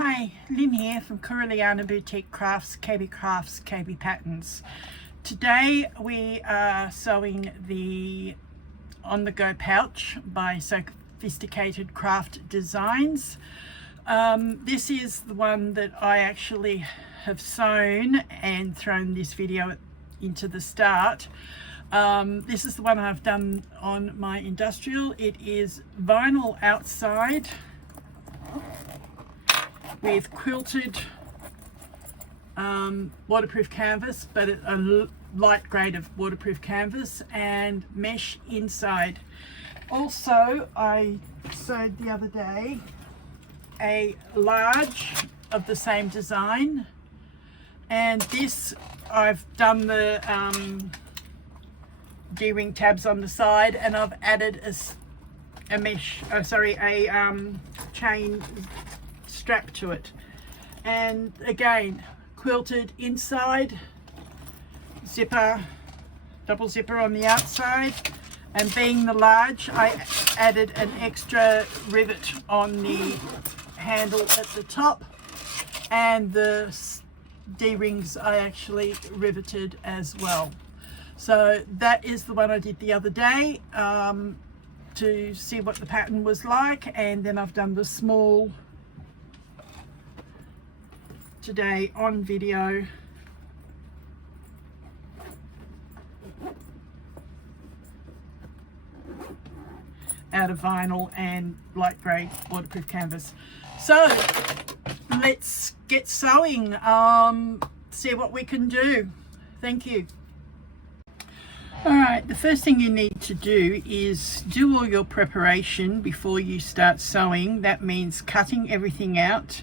Hi, Lynn here from Corelliana Boutique Crafts, KB Crafts, KB Patterns. Today we are sewing the on-the-go pouch by Sophisticated Craft Designs. This is the one that I actually have sewn and thrown this video into the start. This is the one I've done on my industrial. It is vinyl outside with quilted waterproof canvas, but a light grade of waterproof canvas, and mesh inside. Also, I sewed the other day a large of the same design, and this I've done the D-ring tabs on the side, and I've added a chain strap to it, and again quilted inside, zipper, double zipper on the outside, and being the large, I added an extra rivet on the handle at the top, and the D-rings I actually riveted as well. So that is the one I did the other day to see what the pattern was like, and then I've done the small today on video. Out of vinyl and light grey waterproof canvas. So let's get sewing, see what we can do. Thank you. Alright, the first thing you need to do is do all your preparation before you start sewing. That means cutting everything out,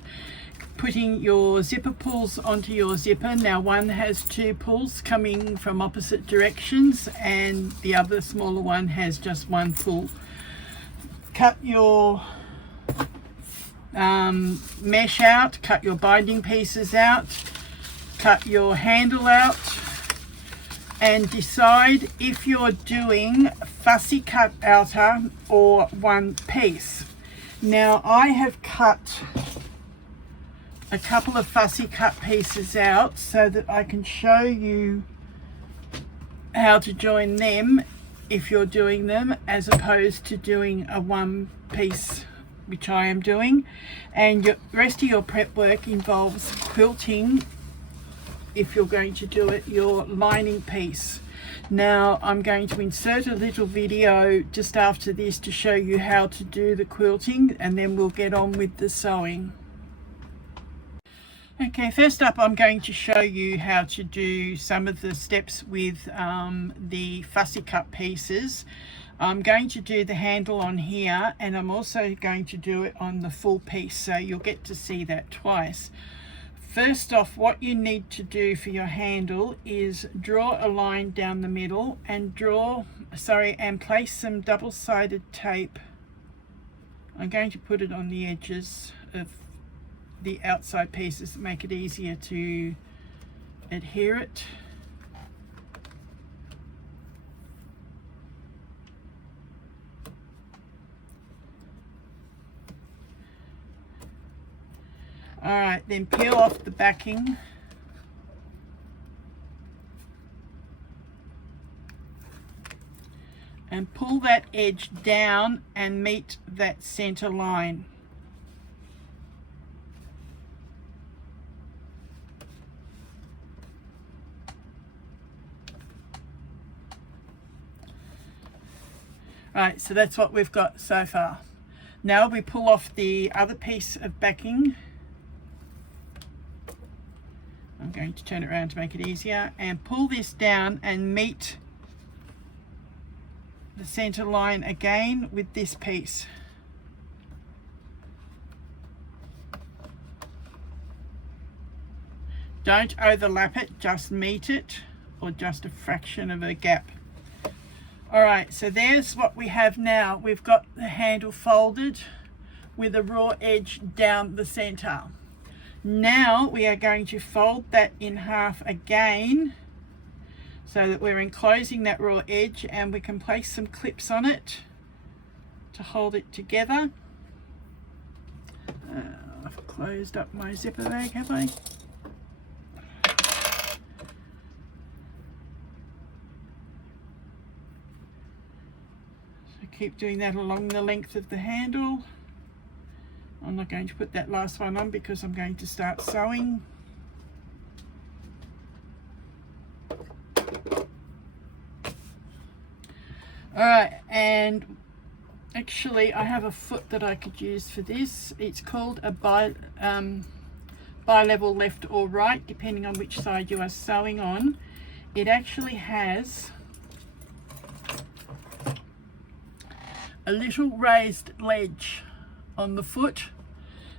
putting your zipper pulls onto your zipper. Now one has two pulls coming from opposite directions, and the other smaller one has just one pull. Cut your mesh out, cut your binding pieces out, cut your handle out, and decide if you're doing fussy cut outer or one piece. Now I have cut a couple of fussy cut pieces out so that I can show you how to join them if you're doing them, as opposed to doing a one piece, which I am doing. And the rest of your prep work involves quilting, if you're going to do it, your lining piece. Now I'm going to insert a little video just after this to show you how to do the quilting, and then we'll get on with the sewing. Okay, first up I'm going to show you how to do some of the steps with the fussy cut pieces. I'm going to do the handle on here, and I'm also going to do it on the full piece, so you'll get to see that twice. First off, what you need to do for your handle is draw a line down the middle and place some double-sided tape. I'm going to put it on the edges of the outside pieces to make it easier to adhere it. Alright, then peel off the backing. And pull that edge down and meet that center line. Right, so that's what we've got so far. Now we pull off the other piece of backing. I'm going to turn it around to make it easier, and pull this down and meet the center line again with this piece. Don't overlap it, just meet it, or just a fraction of a gap. Alright, so there's what we have now. We've got the handle folded with a raw edge down the center. Now we are going to fold that in half again so that we're enclosing that raw edge, and we can place some clips on it to hold it together. closed up my zipper bag, have I? So keep doing that along the length of the handle. I'm not going to put that last one on because I'm going to start sewing. Alright, and actually I have a foot that I could use for this. It's called a bi-level left or right, depending on which side you are sewing on. It actually has a little raised ledge on the foot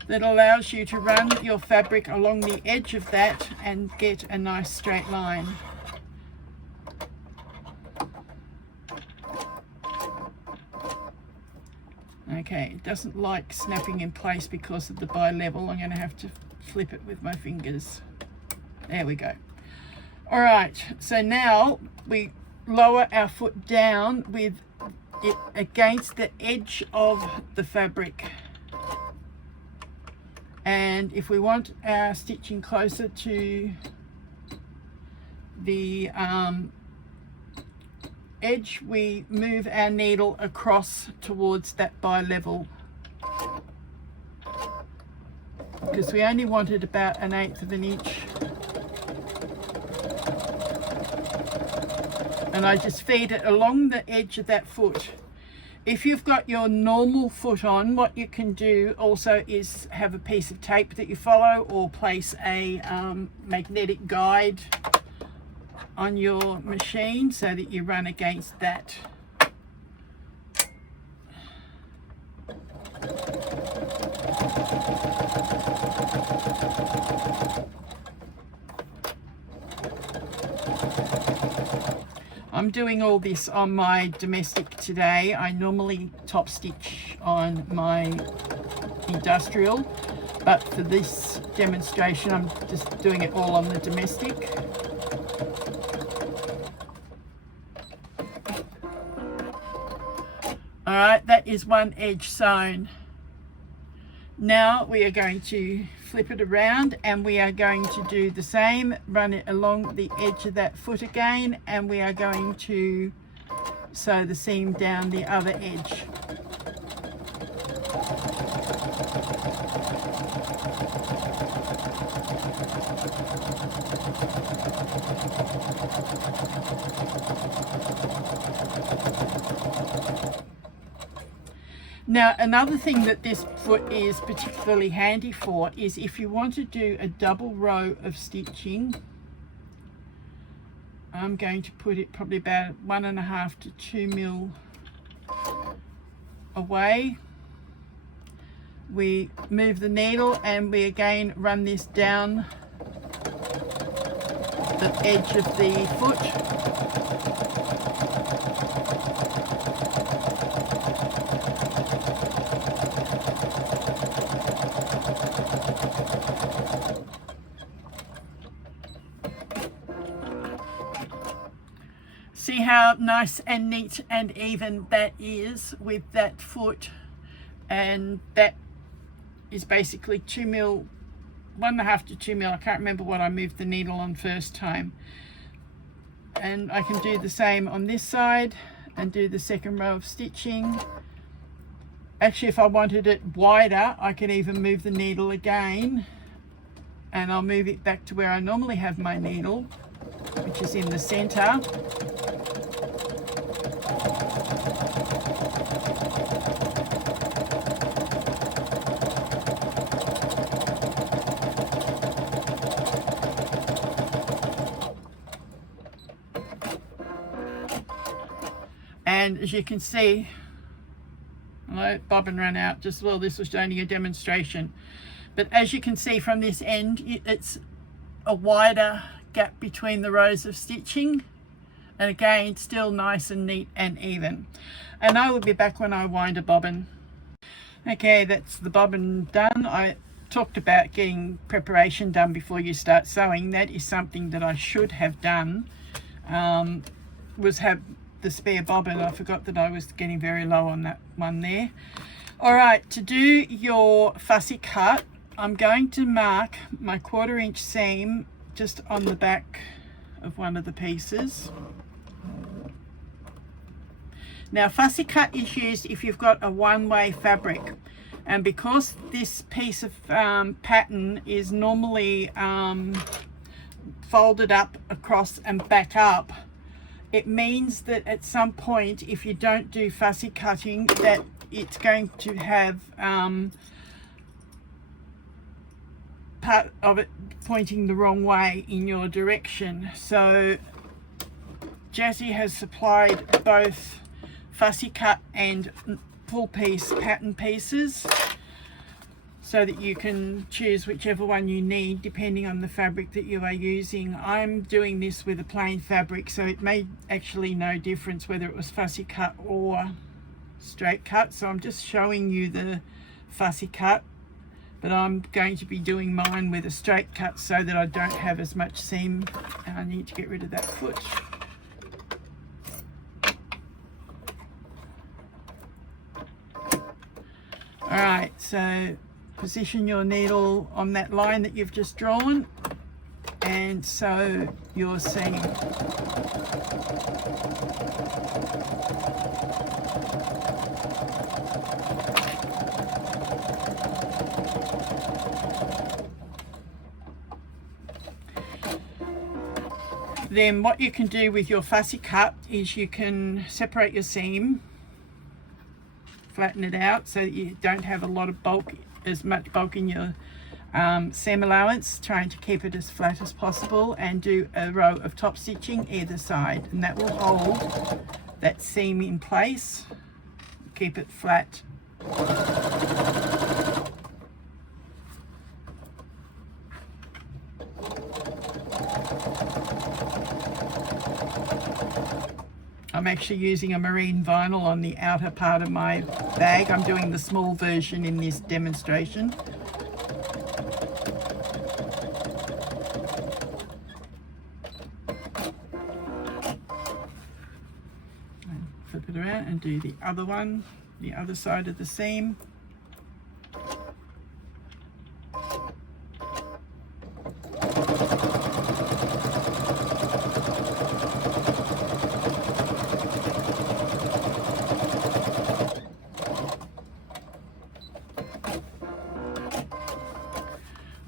that allows you to run your fabric along the edge of that and get a nice straight line. Okay, it doesn't like snapping in place because of the bi-level. I'm going to have to flip it with my fingers. There we go. All right, so now we lower our foot down with it against the edge of the fabric. And if we want our stitching closer to the edge, we move our needle across towards that bi-level, because we only wanted about 1/8 of an inch. And I just feed it along the edge of that foot. If you've got your normal foot on, what you can do also is have a piece of tape that you follow, or place a magnetic guide on your machine so that you run against that. I'm doing all this on my domestic today. I normally top stitch on my industrial, but for this demonstration I'm just doing it all on the domestic. Alright, that is one edge sewn. Now we are going to flip it around and we are going to do the same, run it along the edge of that foot again, and we are going to sew the seam down the other edge. Now, another thing that this foot is particularly handy for is if you want to do a double row of stitching. I'm going to put it probably about 1.5 to 2 mil away. We move the needle and we again run this down the edge of the foot. See how nice and neat and even that is with that foot, and that is basically 2 mil, 1.5 to 2 mil. I can't remember what I moved the needle on first time. And I can do the same on this side and do the second row of stitching. Actually, if I wanted it wider, I can even move the needle again, and I'll move it back to where I normally have my needle, which is in the center. And as you can see, bobbin ran out just well. This was only a demonstration, but as you can see from this end, it's a wider gap between the rows of stitching, and again still nice and neat and even. And I will be back when I wind a bobbin. Okay, that's the bobbin done. I talked about getting preparation done before you start sewing. That is something that I should have done, was have the spare bobbin. I forgot that I was getting very low on that one there. All right, to do your fussy cut, I'm going to mark my 1/4 inch seam just on the back of one of the pieces. Now fussy cut is used if you've got a one-way fabric, and because this piece of pattern is normally folded up across and back up, it means that at some point, if you don't do fussy cutting, that it's going to have part of it pointing the wrong way in your direction. So Jessie has supplied both fussy cut and full piece pattern pieces so that you can choose whichever one you need depending on the fabric that you are using. I'm doing this with a plain fabric, so it made actually no difference whether it was fussy cut or straight cut. So I'm just showing you the fussy cut, but I'm going to be doing mine with a straight cut so that I don't have as much seam. And I need to get rid of that foot. Alright, so position your needle on that line that you've just drawn and sew your seam. Then what you can do with your fussy cut is you can separate your seam, flatten it out so that you don't have a lot of bulk, as much bulk in your seam allowance, trying to keep it as flat as possible, and do a row of top stitching either side, and that will hold that seam in place, keep it flat. I'm actually using a marine vinyl on the outer part of my bag. I'm doing the small version in this demonstration. And flip it around and do the other one, the other side of the seam.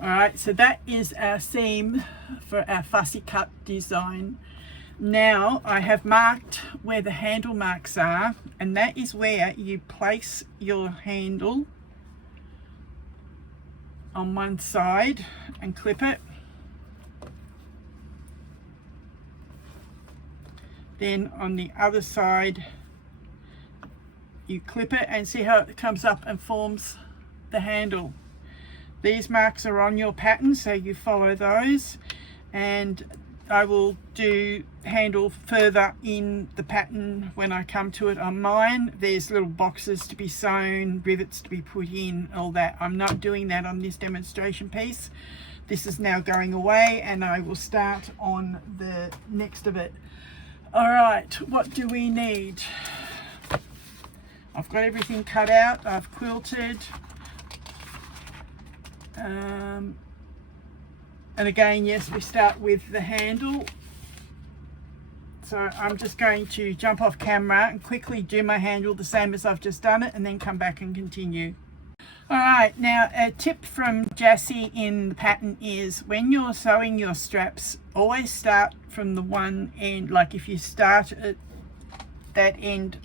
Alright, so that is our seam for our fussy cut design. Now I have marked where the handle marks are, and that is where you place your handle on one side and clip it. Then on the other side you clip it, and see how it comes up and forms the handle. These marks are on your pattern, so you follow those, and I will do handle further in the pattern when I come to it on mine. There's little boxes to be sewn, rivets to be put in, all that. I'm not doing that on this demonstration piece. This is now going away, and I will start on the next of it. All right, what do we need? I've got everything cut out, I've quilted. And again, yes, we start with the handle. So I'm just going to jump off camera and quickly do my handle the same as I've just done it, and then come back and continue. All right, now a tip from Jessie in the pattern is when you're sewing your straps, always start from the one end. Like if you start at that end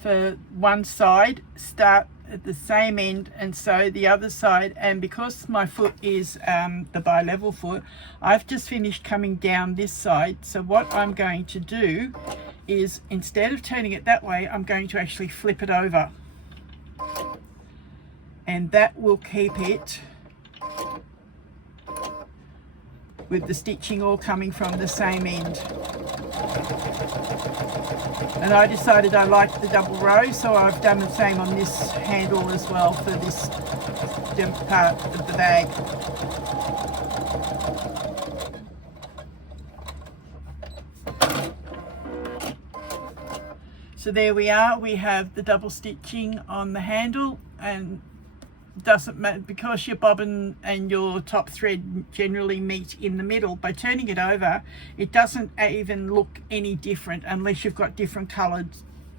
for one side, start at the same end and sew the other side. And because my foot is the bi-level foot, I've just finished coming down this side. So what I'm going to do is, instead of turning it that way, I'm going to actually flip it over, and that will keep it with the stitching all coming from the same end. And I decided I liked the double row, so I've done the same on this handle as well for this part of the bag. So there we are, we have the double stitching on the handle and doesn't matter, because your bobbin and your top thread generally meet in the middle. By turning it over, it doesn't even look any different, unless you've got different colored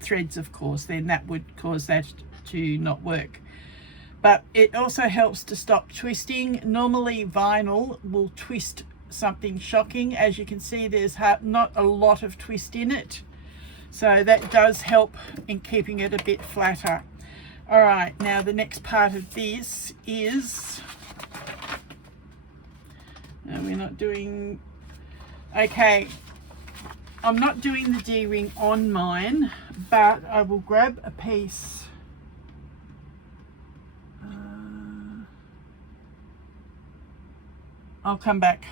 threads, of course, then that would cause that to not work. But it also helps to stop twisting. Normally vinyl will twist something shocking. As you can see, there's not a lot of twist in it, so that does help in keeping it a bit flatter. All right, now the next part of this is, no, we're not doing, okay, I'm not doing the D-ring on mine, but I will grab a piece. I'll come back.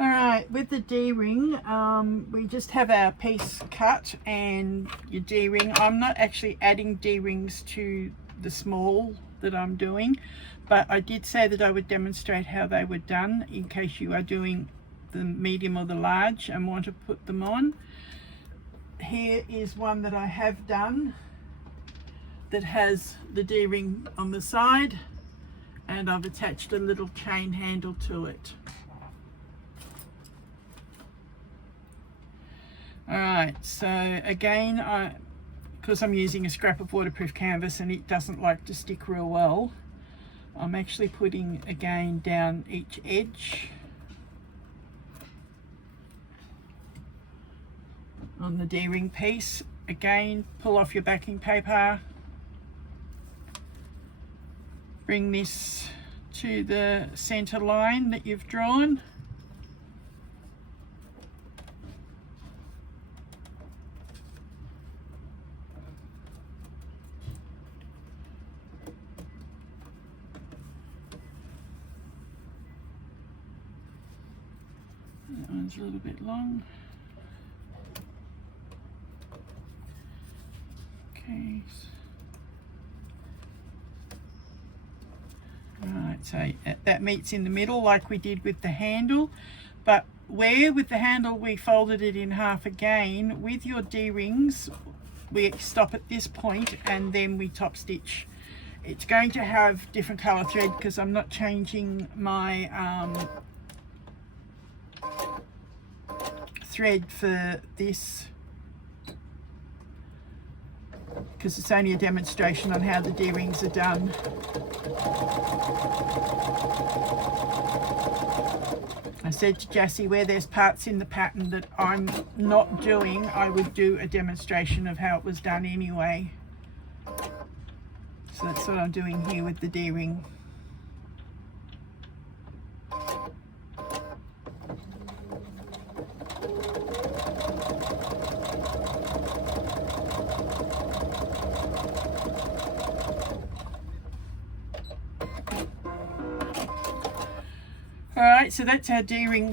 All right, with the D-ring, we just have our piece cut and your D-ring. I'm not actually adding D-rings to the small that I'm doing, but I did say that I would demonstrate how they were done in case you are doing the medium or the large and want to put them on. Here is one that I have done that has the D-ring on the side, and I've attached a little chain handle to it. Alright, so again, because I'm using a scrap of waterproof canvas and it doesn't like to stick real well, I'm actually putting again down each edge on the D-ring piece. Again, pull off your backing paper, bring this to the center line that you've drawn. That one's a little bit long. Okay. Right, so that meets in the middle like we did with the handle, but where with the handle we folded it in half again, with your D-rings we stop at this point and then we top stitch. It's going to have different color thread because I'm not changing my thread for this, because it's only a demonstration on how the D-rings are done. I said to Jessie, where there's parts in the pattern that I'm not doing, I would do a demonstration of how it was done anyway. So that's what I'm doing here with the D-ring. Alright, so that's our D-ring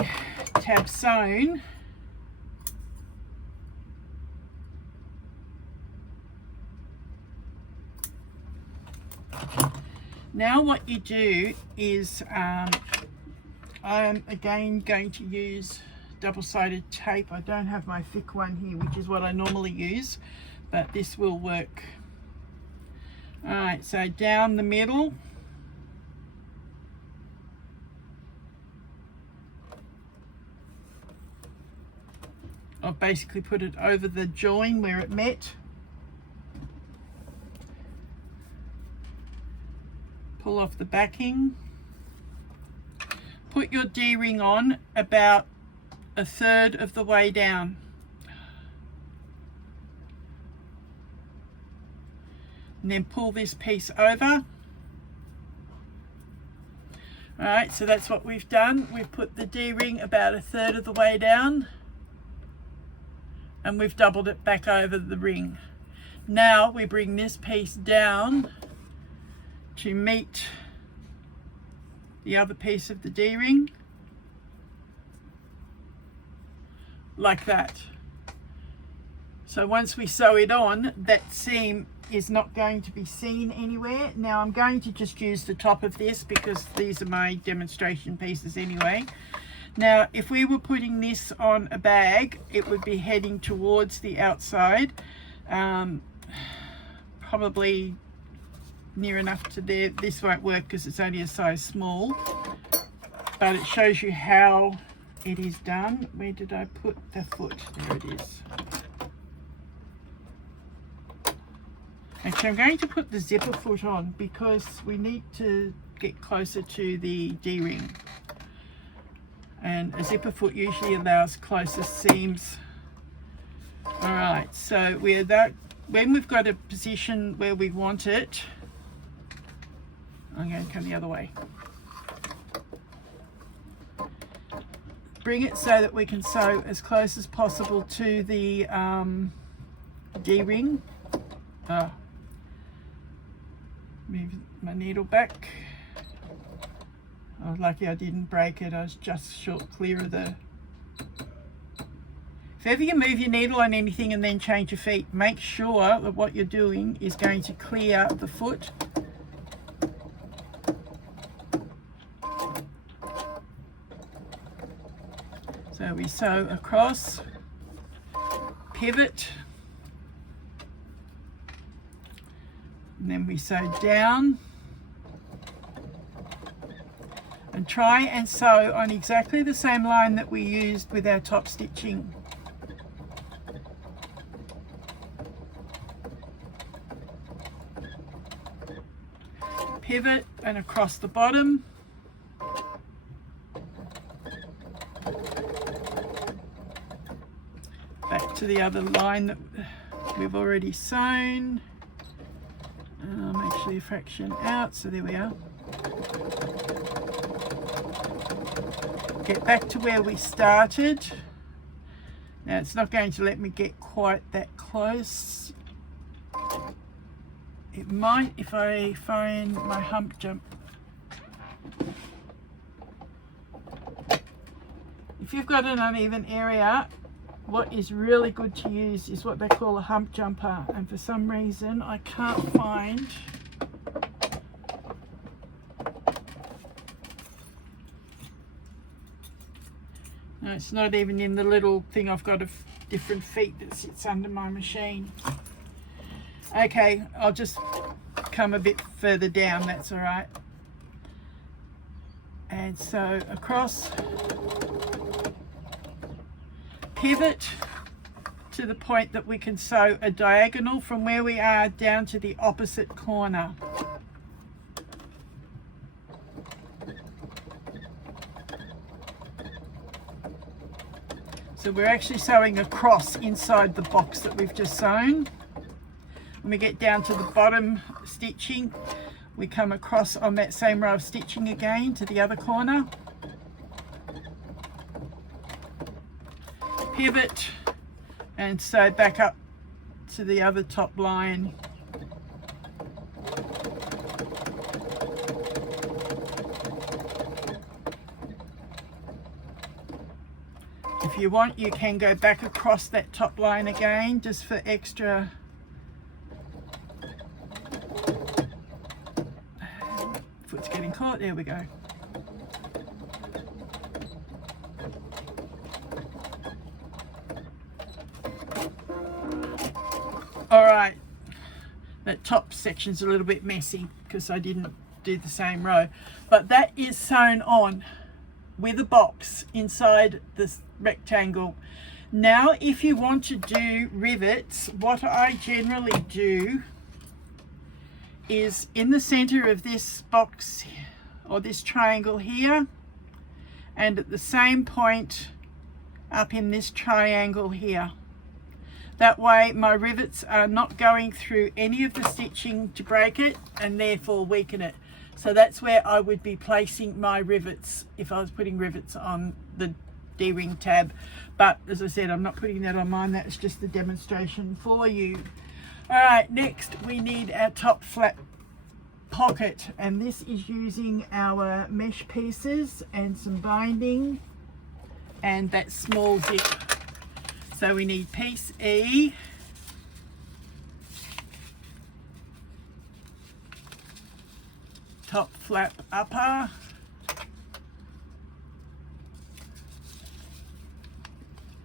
tab sewn. Now what you do is, I'm again going to use double-sided tape. I don't have my thick one here, which is what I normally use, but this will work. Alright, so down the middle. I've basically put it over the join where it met. Pull off the backing. Put your D-ring on about a third of the way down. And then pull this piece over. Alright, so that's what we've done. We've put the D-ring about a third of the way down, and we've doubled it back over the ring. Now we bring this piece down to meet the other piece of the D-ring, like that. So once we sew it on, that seam is not going to be seen anywhere. Now I'm going to just use the top of this because these are my demonstration pieces anyway. Now, if we were putting this on a bag, it would be heading towards the outside, probably near enough to there. This won't work because it's only a size small, but it shows you how it is done. Where did I put the foot? There it is. Actually, I'm going to put the zipper foot on because we need to get closer to the D-ring. And a zipper foot usually allows closer seams. Alright, so when we've got a position where we want it, I'm going to come the other way. Bring it so that we can sew as close as possible to the D-ring. Move my needle back. I was lucky I didn't break it. I was just short clear of the... If ever you move your needle on anything and then change your feet, make sure that what you're doing is going to clear the foot. So we sew across, pivot, and then we sew down, and try and sew on exactly the same line that we used with our top stitching. Pivot and across the bottom. Back to the other line that we've already sewn. I'm actually a fraction out, so there we are. Get back to where we started. Now it's not going to let me get quite that close. It might if I find my hump jump. If you've got an uneven area, what is really good to use is what they call a hump jumper, and for some reason I can't find no, it's not even in the little thing I've got of different feet that sits under my machine. Okay, I'll just come a bit further down, that's all right. And so across, pivot to the point that we can sew a diagonal from where we are down to the opposite corner. So we're actually sewing across inside the box that we've just sewn. When we get down to the bottom stitching, we come across on that same row of stitching again to the other corner. Pivot and sew back up to the other top line. If you want, you can go back across that top line again just for extra foot's getting caught. There we go. Alright, that top section's a little bit messy because I didn't do the same row, but that is sewn on with a box inside this rectangle. Now if you want to do rivets, what I generally do is in the center of this box or this triangle here, and at the same point up in this triangle here. That way my rivets are not going through any of the stitching to break it and therefore weaken it. So that's where I would be placing my rivets if I was putting rivets on the D-ring tab. But as I said, I'm not putting that on mine. That's just a demonstration for you. Alright, next we need our top flap pocket, and this is using our mesh pieces and some binding and that small zip. So we need piece E, top flap upper,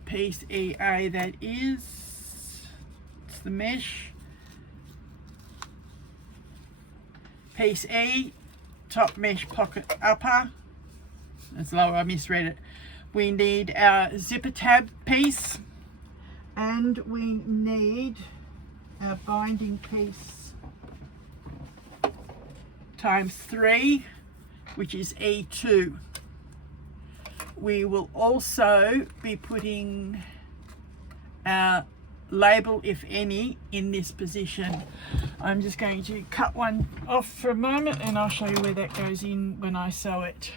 piece EA, that is, it's the mesh, piece E, top mesh pocket upper. That's lower, I misread it. We need our zipper tab piece, and we need our binding piece times 3, which is E2. We will also be putting our label, if any, in this position. I'm just going to cut one off for a moment and I'll show you where that goes in when I sew it.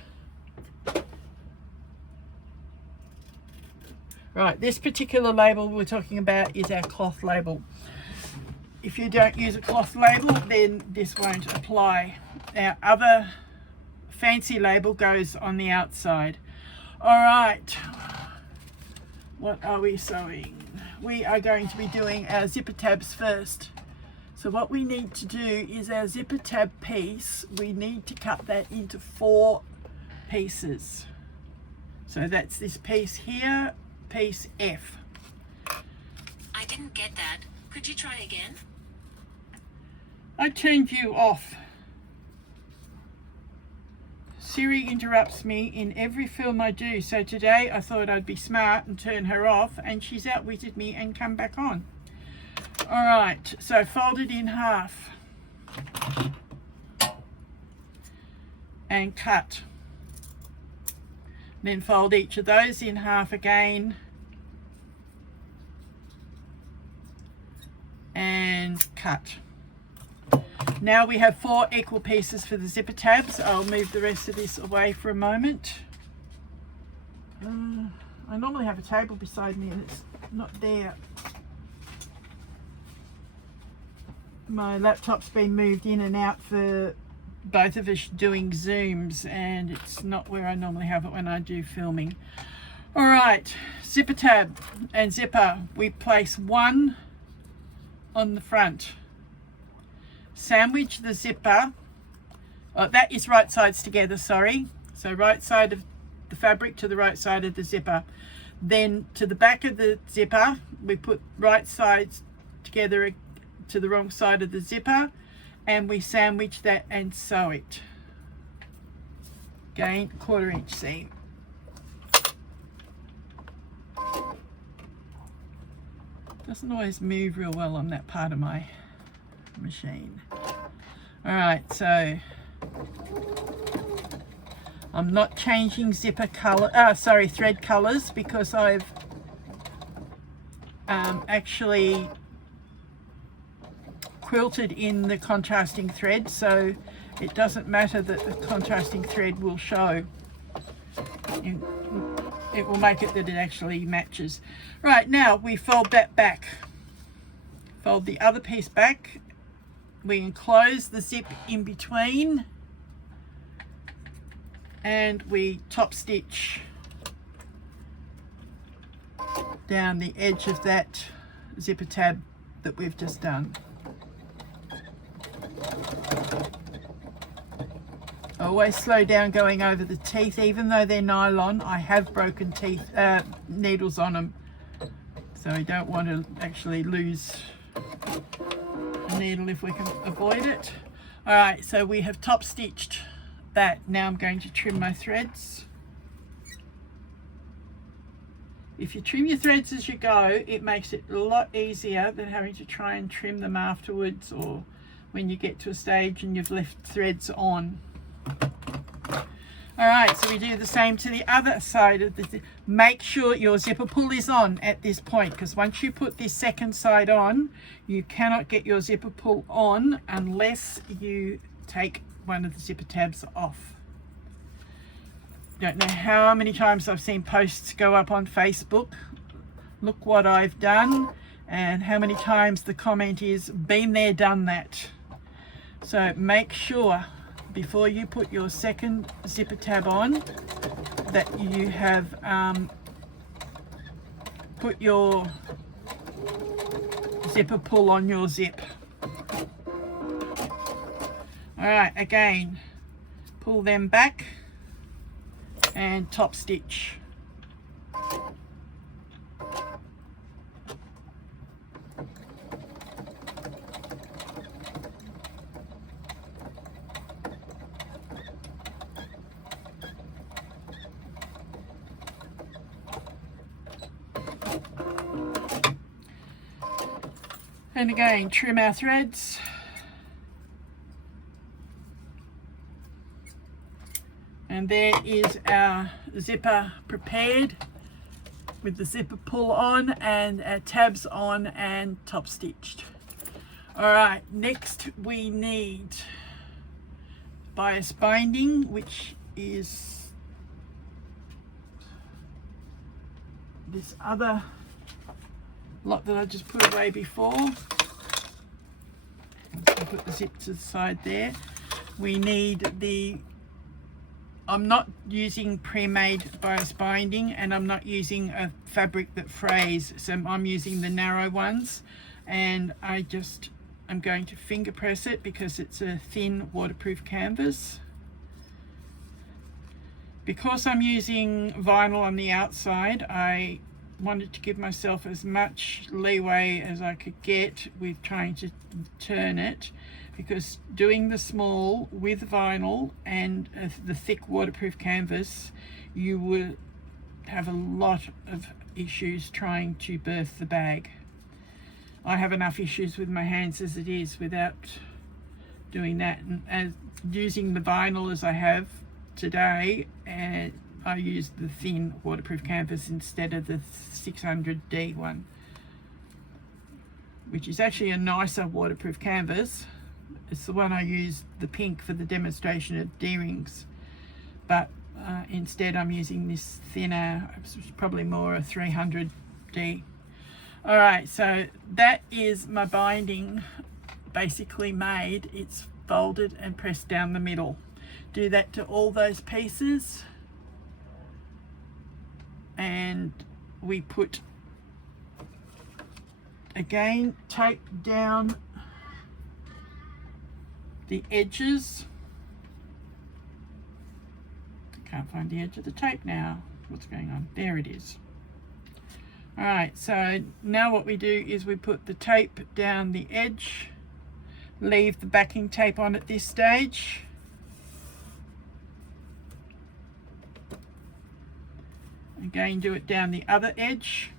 Right, this particular label we're talking about is our cloth label. If you don't use a cloth label, then this won't apply. Our other fancy label goes on the outside. All right, what are we sewing? We are going to be doing our zipper tabs first. So what we need to do is our zipper tab piece, we need to cut that into 4 pieces. So that's this piece here, piece F. I didn't get that. Could you try again? I turned you off. Siri interrupts me in every film I do, so today I thought I'd be smart and turn her off, and she's outwitted me and come back on. Alright, so fold it in half and cut. Then fold each of those in half again and cut. Now we have 4 equal pieces for the zipper tabs. I'll move the rest of this away for a moment. I normally have a table beside me and it's not there. My laptop's been moved in and out for both of us doing Zooms, and it's not where I normally have it when I do filming. All right, zipper tab and zipper. We place 1 on the front. Sandwich the zipper. Oh, that is right sides together, sorry. So right side of the fabric to the right side of the zipper. Then to the back of the zipper, we put right sides together to the wrong side of the zipper, and we sandwich that and sew it. Again, 1/4 inch seam. Doesn't always move real well on that part of my machine. All right, so I'm not changing zipper color, thread colors, because I've actually quilted in the contrasting thread, so it doesn't matter that the contrasting thread will show. It will make it that it actually matches. Right, now we fold that back. Fold the other piece back. We enclose the zip in between, and we top stitch down the edge of that zipper tab that we've just done. Always slow down going over the teeth, even though they're nylon. I have broken teeth needles on them, so I don't want to actually lose a needle if we can avoid it. All right, so we have top stitched that. Now I'm going to trim my threads. If you trim your threads as you go, it makes it a lot easier than having to try and trim them afterwards, or when you get to a stage and you've left threads on. All right, so we do the same to the other side of the make sure your zipper pull is on at this point, because once you put this second side on, you cannot get your zipper pull on unless you take one of the zipper tabs off. Don't know how many times I've seen posts go up on Facebook, look what I've done, and how many times the comment is, been there, done that. So make sure before you put your second zipper tab on that you have put your zipper pull on your zip. All right, again, pull them back and top stitch. And again, trim our threads. And there is our zipper prepared with the zipper pull on and our tabs on and top stitched. Alright, next we need bias binding, which is this other lot that I just put away before. I'll put the zip to the side there. We need the, I'm not using pre-made bias binding, and I'm not using a fabric that frays, so I'm using the narrow ones, and I'm going to finger press it because it's a thin waterproof canvas. Because I'm using vinyl on the outside, I wanted to give myself as much leeway as I could get with trying to turn it, because doing the small with vinyl and the thick waterproof canvas, you would have a lot of issues trying to berth the bag. I have enough issues with my hands as it is without doing that, and using the vinyl as I have today, and I use the thin waterproof canvas instead of the 600D one, which is actually a nicer waterproof canvas. It's the one I used, the pink, for the demonstration of D-rings, but instead I'm using this thinner, probably more a 300D. Alright, so that is my binding basically made. It's folded and pressed down the middle. Do that to all those pieces, and we put, again, tape down the edges. I can't find the edge of the tape now. What's going on? There it is. Alright, so now what we do is we put the tape down the edge, leave the backing tape on at this stage, again do it down the other edge,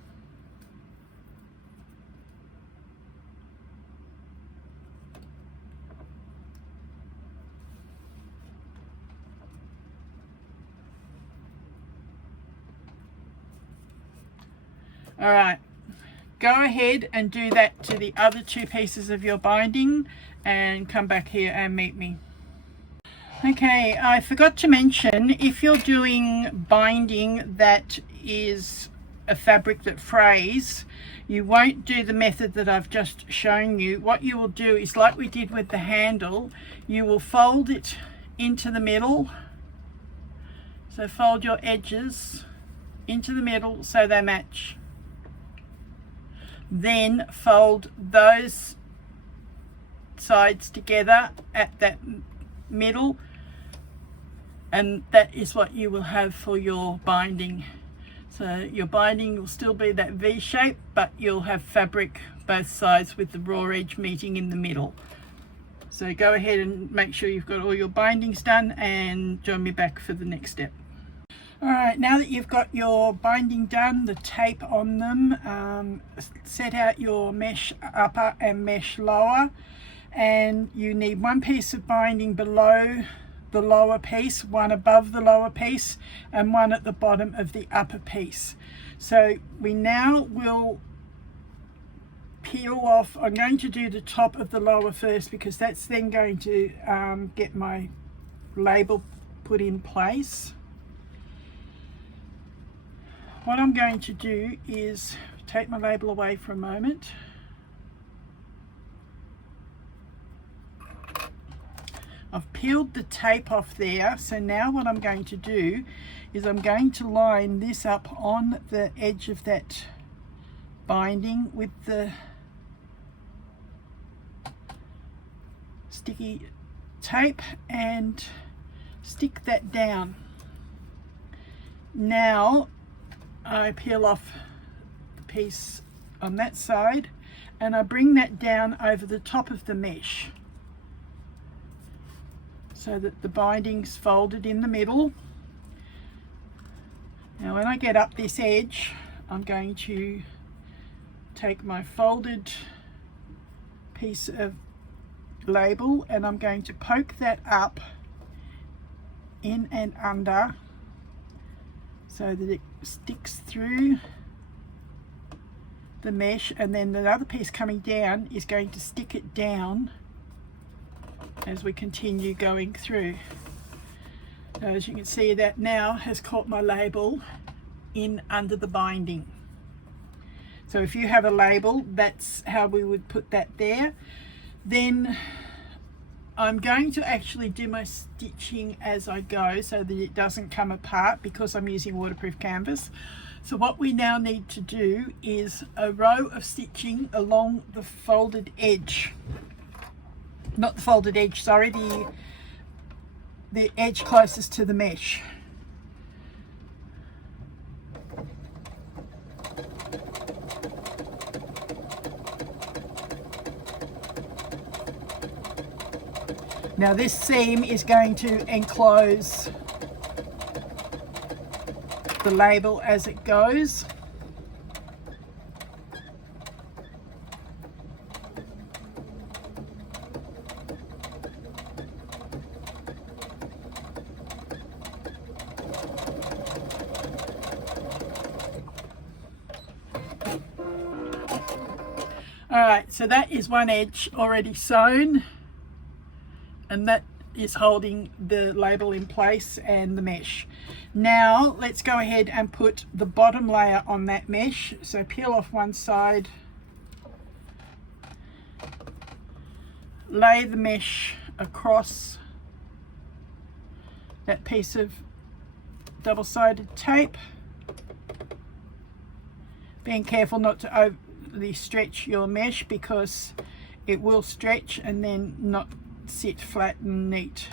alright, go ahead and do that to the other two pieces of your binding and come back here and meet me. Okay, I forgot to mention, if you're doing binding that is a fabric that frays, you won't do the method that I've just shown you. What you will do is, like we did with the handle, you will fold it into the middle. So fold your edges into the middle so they match. Then fold those sides together at that middle, and that is what you will have for your binding. So your binding will still be that V shape, but you'll have fabric both sides with the raw edge meeting in the middle. So go ahead and make sure you've got all your bindings done and join me back for the next step. Alright, now that you've got your binding done, the tape on them, set out your mesh upper and mesh lower, and you need one piece of binding below the lower piece, one above the lower piece, and one at the bottom of the upper piece. So we now will peel off. I'm going to do the top of the lower first, because that's then going to get my label put in place. What I'm going to do is take my label away for a moment. I've peeled the tape off there, so now what I'm going to do is I'm going to line this up on the edge of that binding with the sticky tape and stick that down. Now I peel off the piece on that side and I bring that down over the top of the mesh so that the binding's folded in the middle. Now when I get up this edge, I'm going to take my folded piece of label, and I'm going to poke that up in and under so that it sticks through the mesh, and then the other piece coming down is going to stick it down as we continue going through. So as you can see, that now has caught my label in under the binding. So if you have a label, that's how we would put that there. Then I'm going to actually do my stitching as I go so that it doesn't come apart, because I'm using waterproof canvas. So what we now need to do is a row of stitching along the folded edge. Not the folded edge, sorry, the edge closest to the mesh. Now this seam is going to enclose the label as it goes. Alright, so that is one edge already sewn, and that is holding the label in place and the mesh. Now let's go ahead and put the bottom layer on that mesh. So peel off one side, lay the mesh across that piece of double-sided tape, being careful not to overly stretch your mesh, because it will stretch and then not sit flat and neat,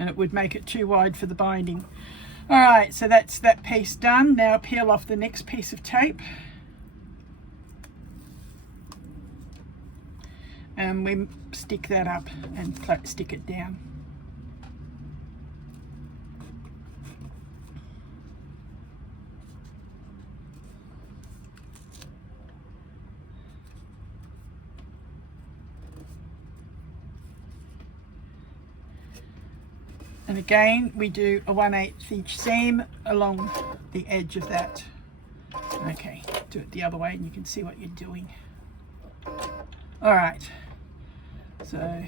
and it would make it too wide for the binding. Alright, so that's that piece done. Now peel off the next piece of tape, and we stick that up and stick it down. And again, we do a 1/8 inch seam along the edge of that. Okay, do it the other way and you can see what you're doing. All right, so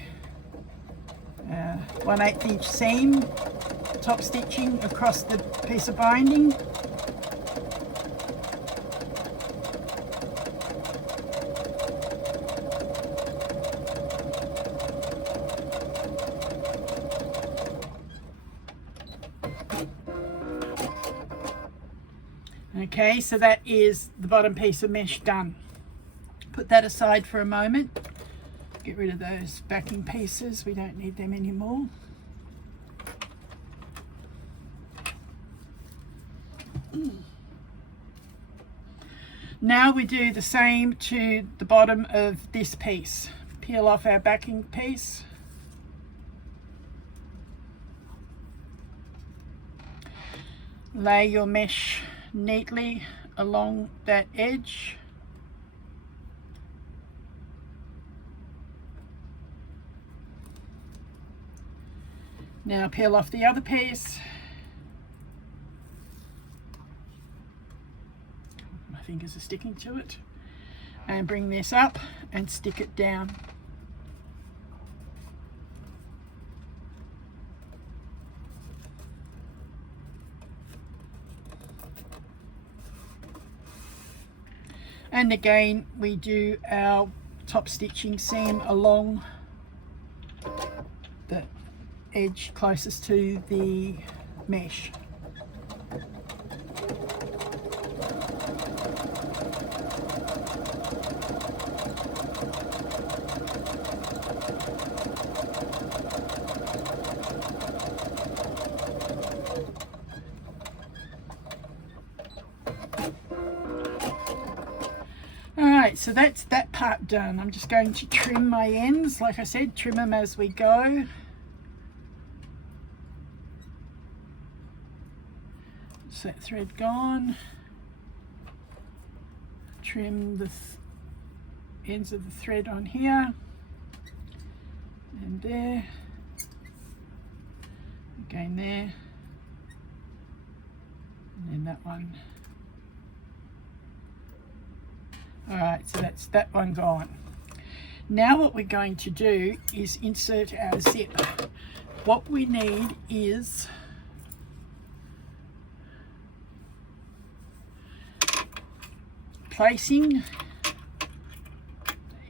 1/8 inch seam, top stitching across the piece of binding. Okay, so that is the bottom piece of mesh done. Put that aside for a moment. Get rid of those backing pieces, we don't need them anymore. Now we do the same to the bottom of this piece. Peel off our backing piece. Lay your mesh neatly along that edge. Now peel off the other piece. My fingers are sticking to it. And bring this up and stick it down. And again, we do our top stitching seam along the edge closest to the mesh. Alright, so that's that part done. I'm just going to trim my ends. Like I said, trim them as we go. So that thread gone. Trim the ends of the thread on here and there, again there, and then that one. Alright, so that's that one gone. Now what we're going to do is insert our zip. What we need is placing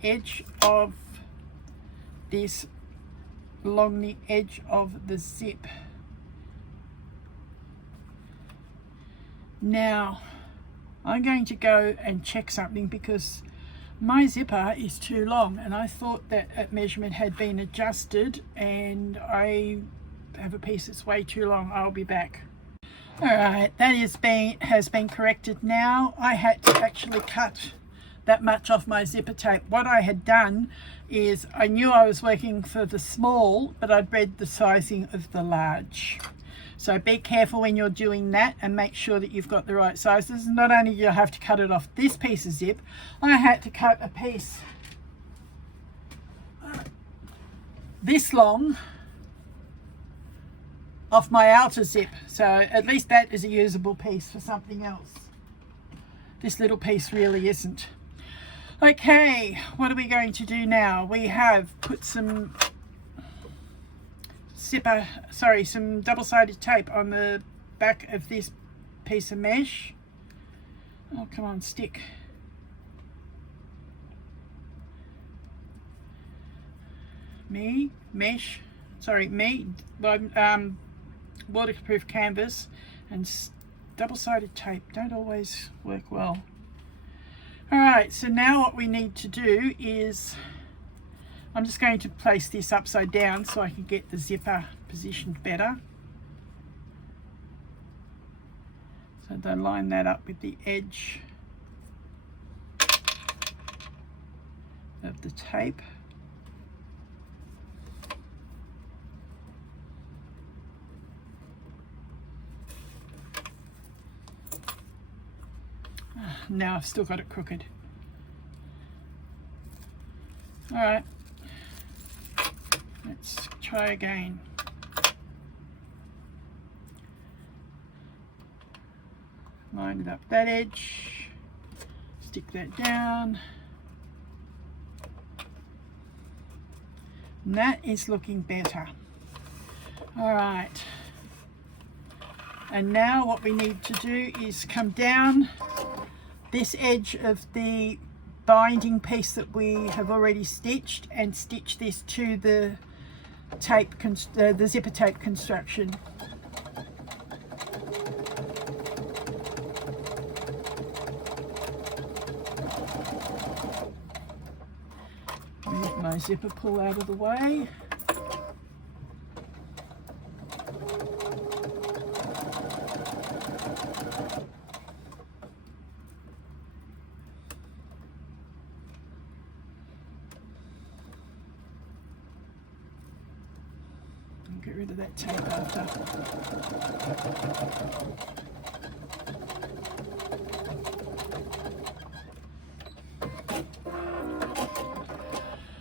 the edge of this along the edge of the zip. Now I'm going to go and check something because my zipper is too long and I thought that measurement had been adjusted and I have a piece that's way too long. I'll be back. Alright, that has been corrected now. I had to actually cut that much off my zipper tape. What I had done is I knew I was working for the small, but I'd read the sizing of the large. So be careful when you're doing that and make sure that you've got the right sizes. Not only do you have to cut it off this piece of zip, I had to cut a piece this long off my outer zip. So at least that is a usable piece for something else. This little piece really isn't. Okay, what are we going to do now? We have put some some double-sided tape on the back of this piece of mesh. Oh, come on, stick. Waterproof canvas and double-sided tape don't always work well. Alright, so now what we need to do is I'm just going to place this upside down so I can get the zipper positioned better. So then line that up with the edge of the tape. Now I've still got it crooked. Alright, let's try again. Line it up that edge, stick that down, and that is looking better. Alright, and now what we need to do is come down this edge of the binding piece that we have already stitched and stitch this to the tape, the zipper tape construction. Move my zipper pull out of the way. Get rid of that tape after.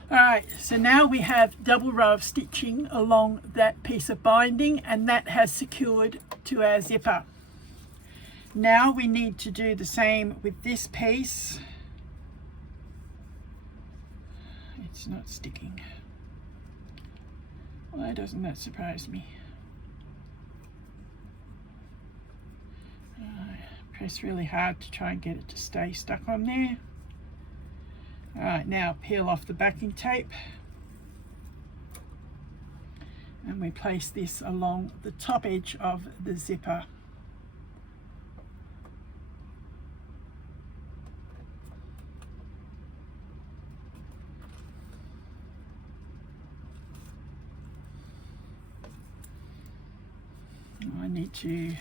Alright, so now we have double row of stitching along that piece of binding and that has secured to our zipper. Now we need to do the same with this piece. It's not sticking. Why doesn't that surprise me? Press really hard to try and get it to stay stuck on there. Alright, now peel off the backing tape and we place this along the top edge of the zipper. I need to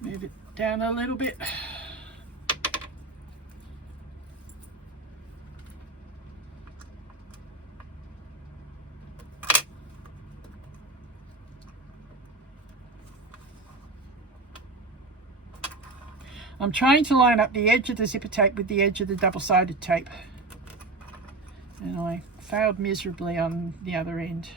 move it down a little bit. I'm trying to line up the edge of the zipper tape with the edge of the double-sided tape. And I failed miserably on the other end.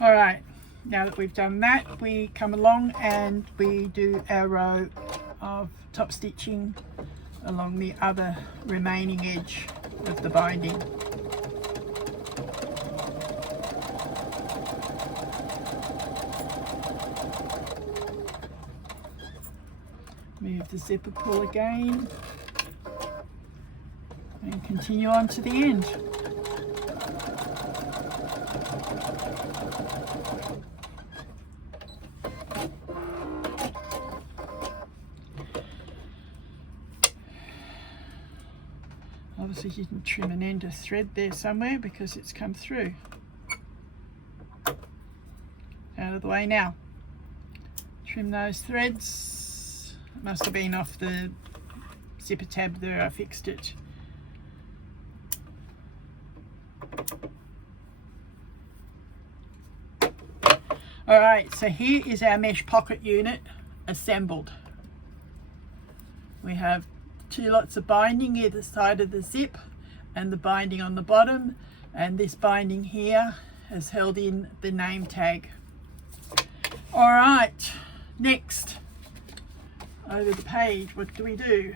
Alright, now that we've done that, we come along and we do our row of top stitching along the other remaining edge of the binding. Move the zipper pull again and continue on to the end. Obviously you can trim an end of thread there somewhere because it's come through. Out of the way now. Trim those threads. It must have been off the zipper tab there, I fixed it. Alright, so here is our mesh pocket unit assembled. We have two lots of binding either side of the zip and the binding on the bottom, and this binding here has held in the name tag. Alright, next over the page, what do we do?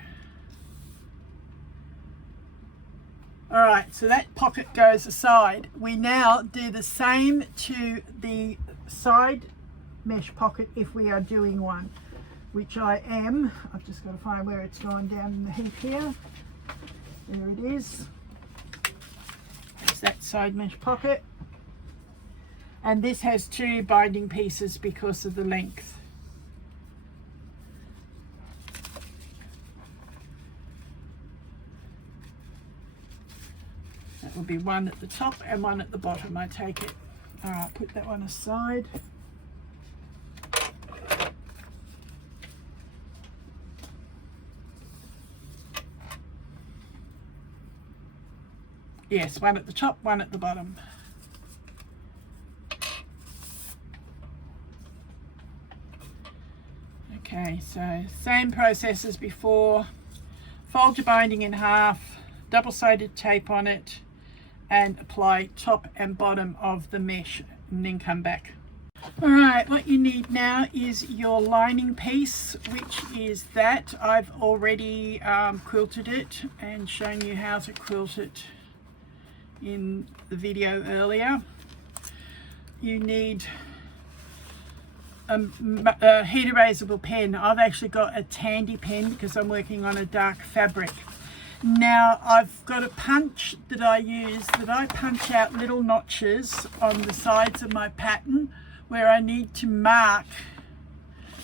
Alright, so that pocket goes aside. We now do the same to the side mesh pocket if we are doing one, which I am. I've just got to find where it's gone down in the heap here. There it is. There's that side mesh pocket. And this has two binding pieces because of the length. That will be one at the top and one at the bottom, I take it. Alright, put that one aside. Yes, one at the top, one at the bottom. Okay, so same process as before. Fold your binding in half, double-sided tape on it, and apply top and bottom of the mesh, and then come back. Alright, what you need now is your lining piece, which is that. I've already quilted it and shown you how to quilt it in the video earlier. You need a heat erasable pen. I've actually got a Tandy pen because I'm working on a dark fabric. Now I've got a punch that I use, that I punch out little notches on the sides of my pattern where I need to mark.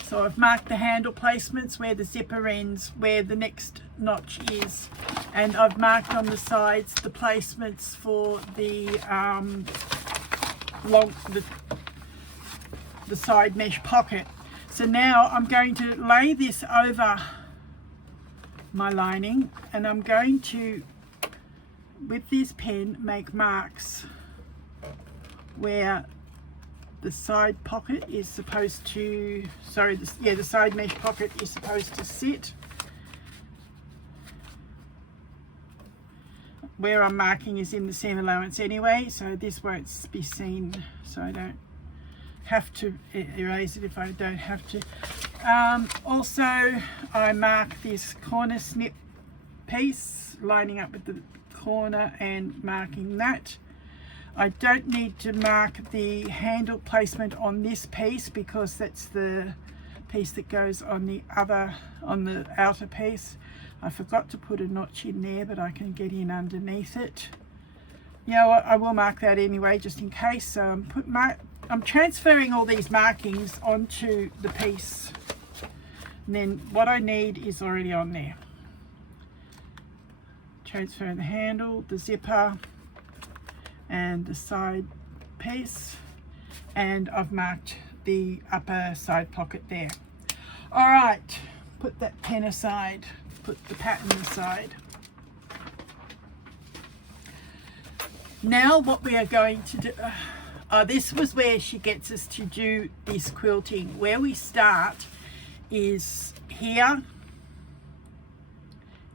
So I've marked the handle placements where the zipper ends, where the next notch is, and I've marked on the sides the placements for the the side mesh pocket. So now I'm going to lay this over my lining, and I'm going to, with this pen, make marks where the side pocket is supposed to, the side mesh pocket is supposed to sit. Where I'm marking is in the seam allowance anyway, so this won't be seen, so I don't have to erase it if I don't have to. Also, I mark this corner snip piece, lining up with the corner and marking that. I don't need to mark the handle placement on this piece because that's the piece that goes on the outer piece. I forgot to put a notch in there, but I can get in underneath it. Yeah, I will mark that anyway, just in case. So I'm transferring all these markings onto the piece. And then what I need is already on there. Transferring the handle, the zipper, and the side piece. And I've marked the upper side pocket there. All right, put that pen aside, put the pattern aside. Now what we are going to do, this was where she gets us to do this quilting. Where we start is here,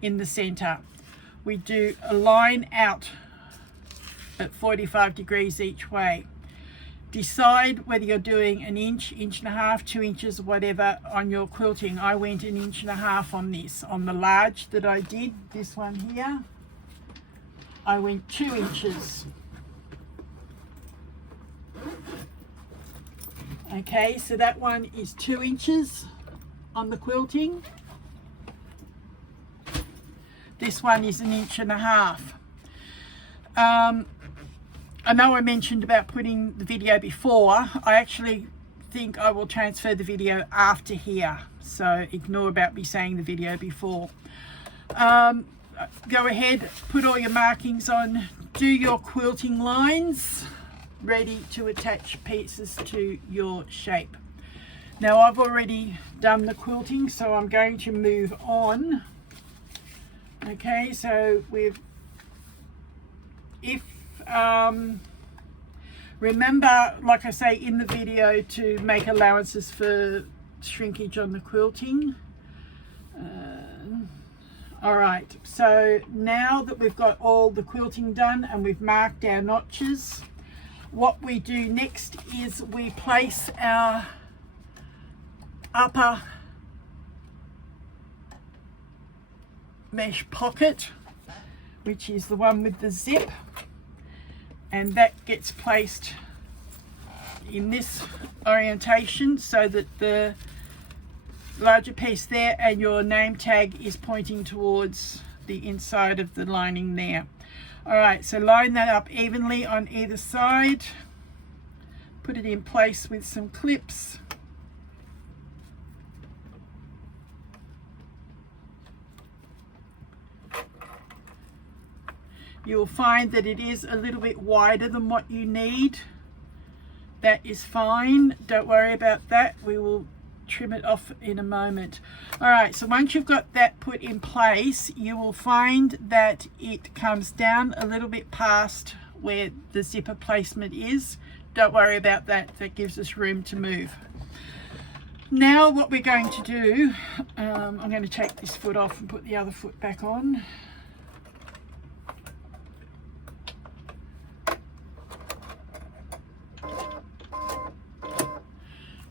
in the center. We do a line out at 45 degrees each way. Decide whether you're doing an inch, inch and a half, 2 inches, whatever on your quilting. I went an inch and a half on this. On the large that I did, this one here, I went 2 inches. Okay, so that one is 2 inches on the quilting. This one is an inch and a half. I know I mentioned about putting the video before. I actually think I will transfer the video after here, so ignore about me saying the video before. Go ahead, put all your markings on, do your quilting lines, ready to attach pieces to your shape. Now I've already done the quilting, so I'm going to move on. Okay, so remember, like I say in the video, to make allowances for shrinkage on the quilting. All right, so now that we've got all the quilting done and we've marked our notches, what we do next is we place our upper mesh pocket, which is the one with the zip, and that gets placed in this orientation so that the larger piece there and your name tag is pointing towards the inside of the lining there. All right, so line that up evenly on either side, put it in place with some clips. You will find that it is a little bit wider than what you need. That is fine, don't worry about that. We will trim it off in a moment. All right, so once you've got that put in place, you will find that it comes down a little bit past where the zipper placement is. Don't worry about that, that gives us room to move. Now what we're going to do, I'm going to take this foot off and put the other foot back on.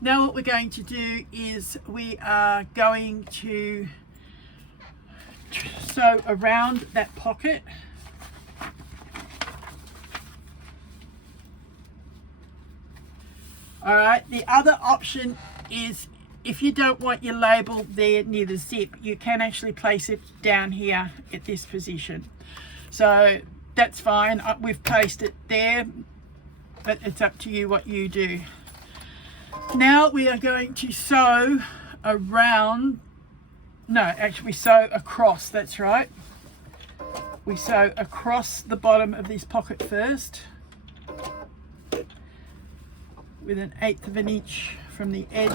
Now what we're going to do is we are going to sew around that pocket. All right, the other option is if you don't want your label there near the zip, you can actually place it down here at this position. So that's fine, we've placed it there, but it's up to you what you do. Now we are going to sew around, no, actually we sew across, that's right. We sew across the bottom of this pocket first with 1/8 of an inch from the edge.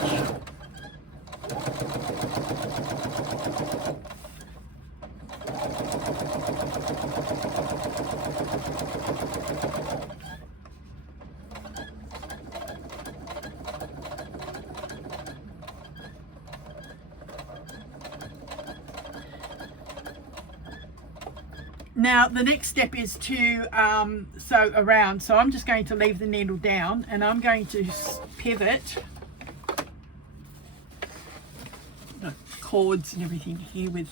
Now the next step is to sew around, so I'm just going to leave the needle down and I'm going to pivot the cords and everything here with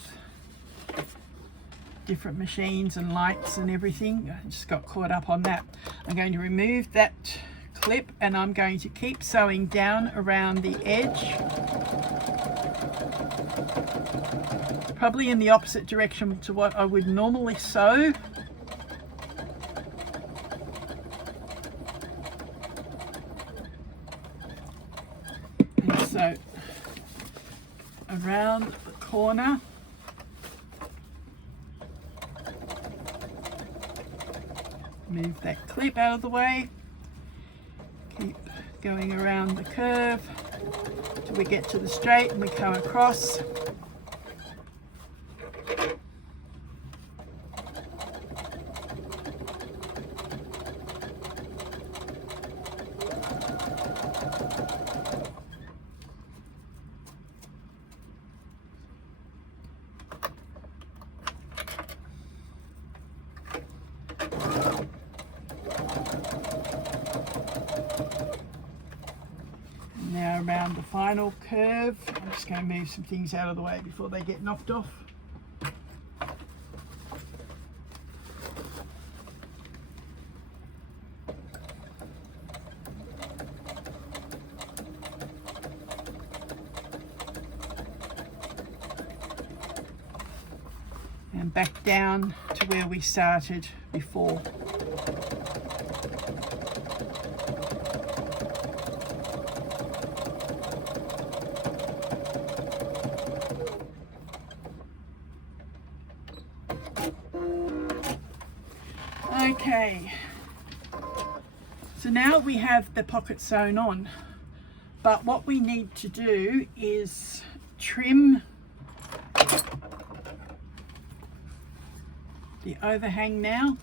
different machines and lights and everything. I just got caught up on that. I'm going to remove that clip and I'm going to keep sewing down around the edge, probably in the opposite direction to what I would normally sew. And so around the corner. Move that clip out of the way. Keep going around the curve till we get to the straight and we come across. Now around the final curve, I'm just going to move some things out of the way before they get knocked off. And back down to where we started before. Okay, so now we have the pocket sewn on, but what we need to do is trim the overhang now.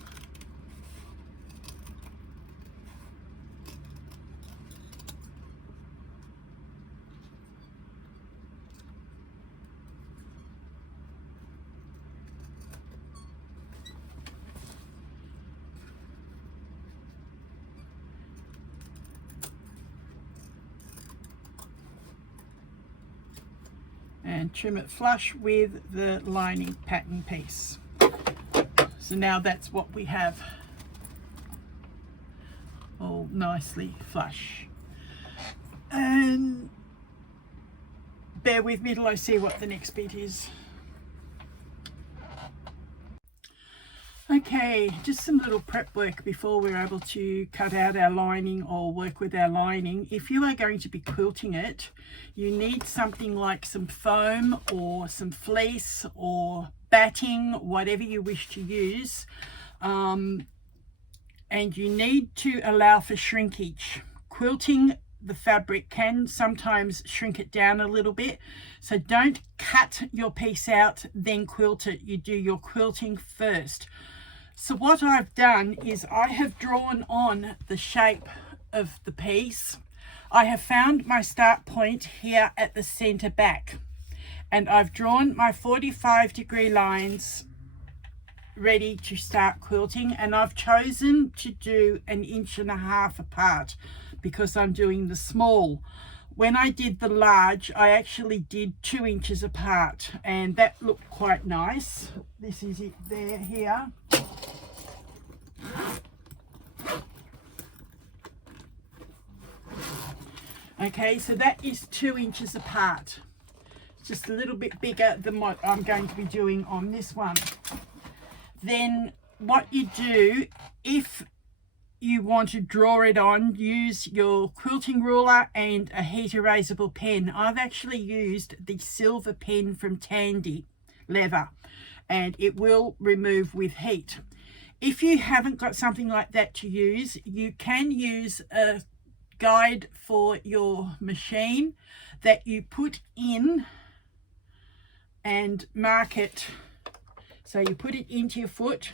And trim it flush with the lining pattern piece. So now that's what we have, all nicely flush. And bear with me till I see what the next bit is. Okay, just some little prep work before we're able to cut out our lining or work with our lining. If you are going to be quilting it, you need something like some foam or some fleece or batting, whatever you wish to use. And you need to allow for shrinkage. Quilting the fabric can sometimes shrink it down a little bit, so don't cut your piece out then quilt it. You do your quilting first. So what I've done is I have drawn on the shape of the piece. I have found my start point here at the center back, and I've drawn my 45-degree lines ready to start quilting, and I've chosen to do 1.5 inches apart because I'm doing the small. When I did the large, I actually did 2 inches apart, and that looked quite nice. This is it there here. Okay, so that is 2 inches apart. Just a little bit bigger than what I'm going to be doing on this one. Then what you do, if you want to draw it on, use your quilting ruler and a heat erasable pen. I've actually used the silver pen from Tandy Leather, and it will remove with heat. If you haven't got something like that to use, you can use a guide for your machine that you put in and mark it. So you put it into your foot.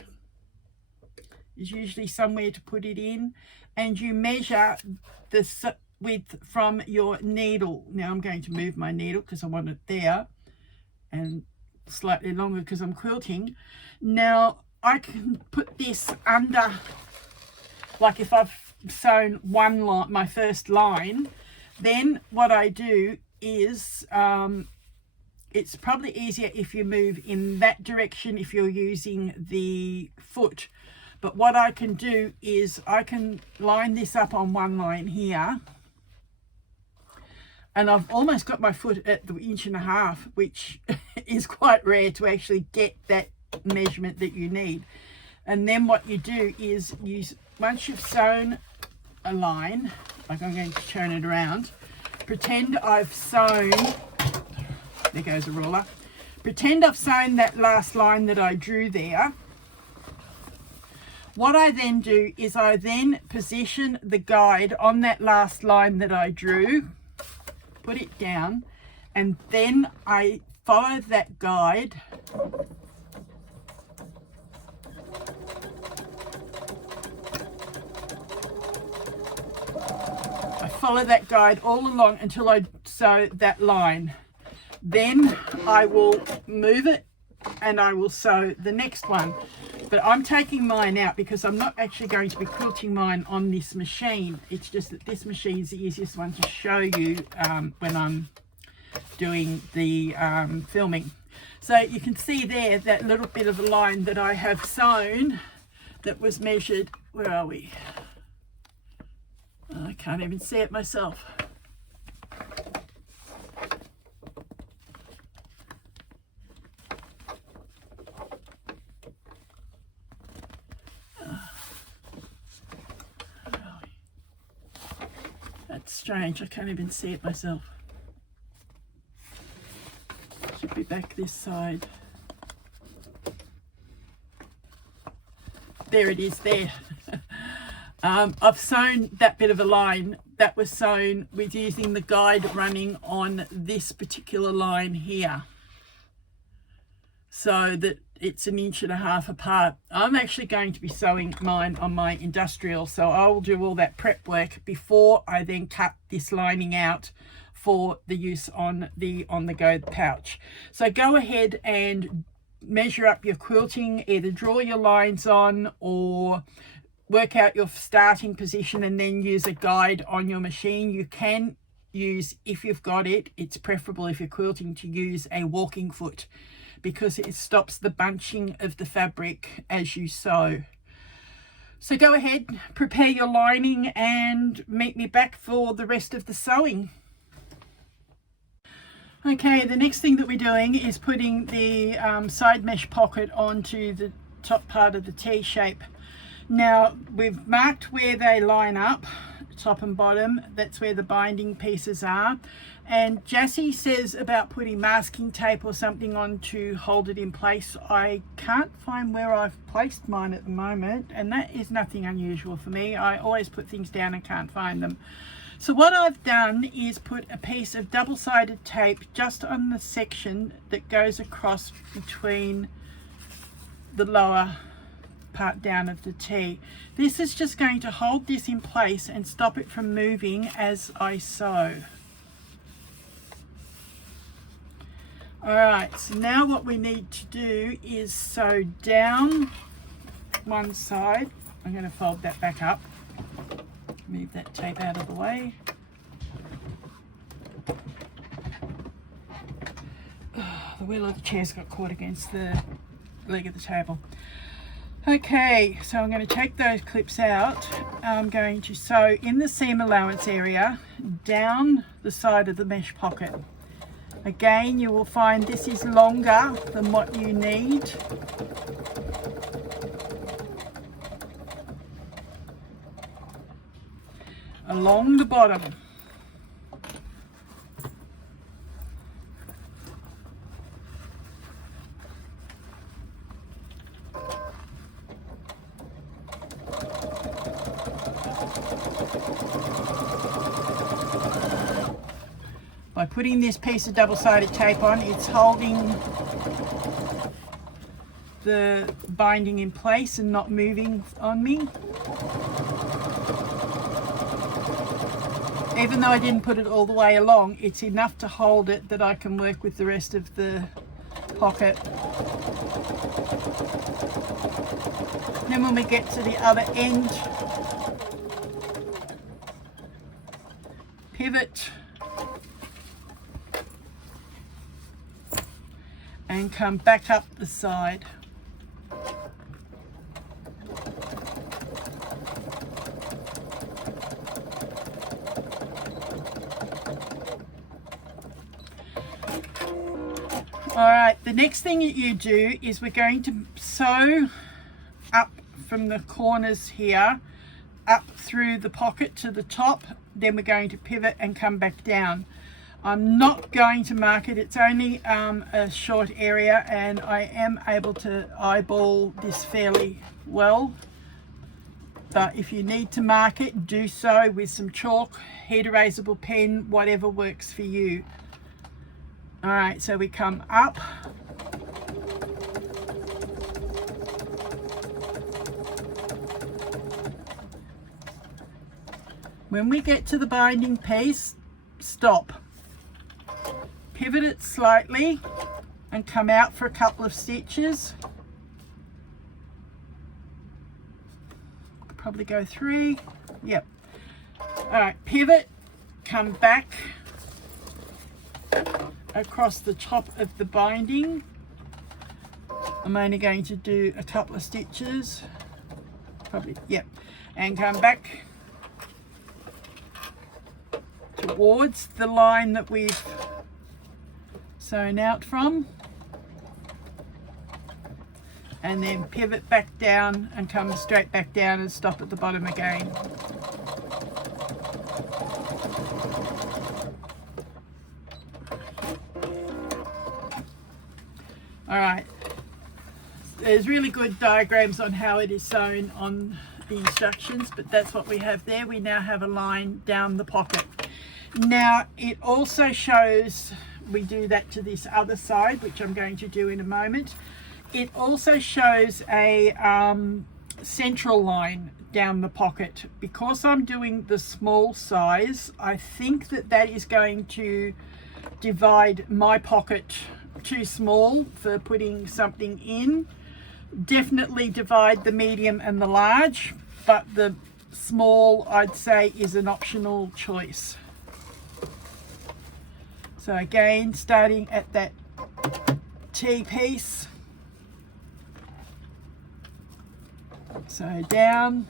There's usually somewhere to put it in, and you measure the width from your needle. Now I'm going to move my needle because I want it there, and slightly longer because I'm quilting. Now I can put this under, like if I've sewn one line, my first line, then what I do is it's probably easier if you move in that direction if you're using the foot. But what I can do is I can line this up on one line here, and I've almost got my foot at the 1.5 inches, which is quite rare to actually get that measurement that you need. And then what you do is once you've sewn a line, like I'm going to turn it around, pretend I've sewn, there goes a ruler, pretend I've sewn that last line that I drew there. What I then do is I then position the guide on that last line that I drew, put it down, and then I follow that guide all along until I sew that line. Then I will move it and I will sew the next one. But I'm taking mine out because I'm not actually going to be quilting mine on this machine. It's just that this machine is the easiest one to show you when I'm doing the filming. So you can see there that little bit of a line that I have sewn that was measured. Where are we? I can't even see it myself. That's strange, I can't even see it myself. Should be back this side. There it is there. I've sewn that bit of a line that was sewn with using the guide running on this particular line here, so that it's 1.5 inches apart. I'm actually going to be sewing mine on my industrial, so I will do all that prep work before I then cut this lining out for the use on the on-the-go pouch. So go ahead and measure up your quilting, either draw your lines on or work out your starting position and then use a guide on your machine. You can use, if you've got it, it's preferable if you're quilting to use a walking foot, because it stops the bunching of the fabric as you sew. So go ahead, prepare your lining and meet me back for the rest of the sewing. Okay, the next thing that we're doing is putting the side mesh pocket onto the top part of the T shape. Now we've marked where they line up, top and bottom. That's where the binding pieces are. And Jassy says about putting masking tape or something on to hold it in place. I can't find where I've placed mine at the moment, and that is nothing unusual for me. I always put things down and can't find them. So what I've done is put a piece of double-sided tape just on the section that goes across between the lower part down of the T. This is just going to hold this in place and stop it from moving as I sew. Alright, so now what we need to do is sew down one side. I'm going to fold that back up. Move that tape out of the way. The wheel of the chair's got caught against the leg of the table. Okay, so I'm going to take those clips out. I'm going to sew in the seam allowance area down the side of the mesh pocket. Again, you will find this is longer than what you need. Along the bottom. By putting this piece of double-sided tape on, it's holding the binding in place and not moving on me. Even though I didn't put it all the way along, it's enough to hold it that I can work with the rest of the pocket. Then when we get to the other end, pivot and come back up the side. Alright, the next thing that you do is we're going to sew up from the corners here, up through the pocket to the top, then we're going to pivot and come back down. I'm not going to mark it, it's only a short area and I am able to eyeball this fairly well. But if you need to mark it, do so with some chalk, heat erasable pen, whatever works for you. Alright, so we come up. When we get to the binding piece, stop. Pivot it slightly and come out for a couple of stitches. probably go 3. Yep. All right, pivot, come back across the top of the binding. I'm only going to do a couple of stitches, probably, yep, and come back towards the line that we've sewn out from, and then pivot back down and come straight back down and stop at the bottom again. All right, there's really good diagrams on how it is sewn on the instructions, but that's what we have there. We now have a line down the pocket. Now it also shows, we do that to this other side, which I'm going to do in a moment. It also shows a central line down the pocket. Because I'm doing the small size, I think that that is going to divide my pocket too small for putting something in. Definitely divide the medium and the large, but the small, I'd say, is an optional choice. So again, starting at that T piece, so down,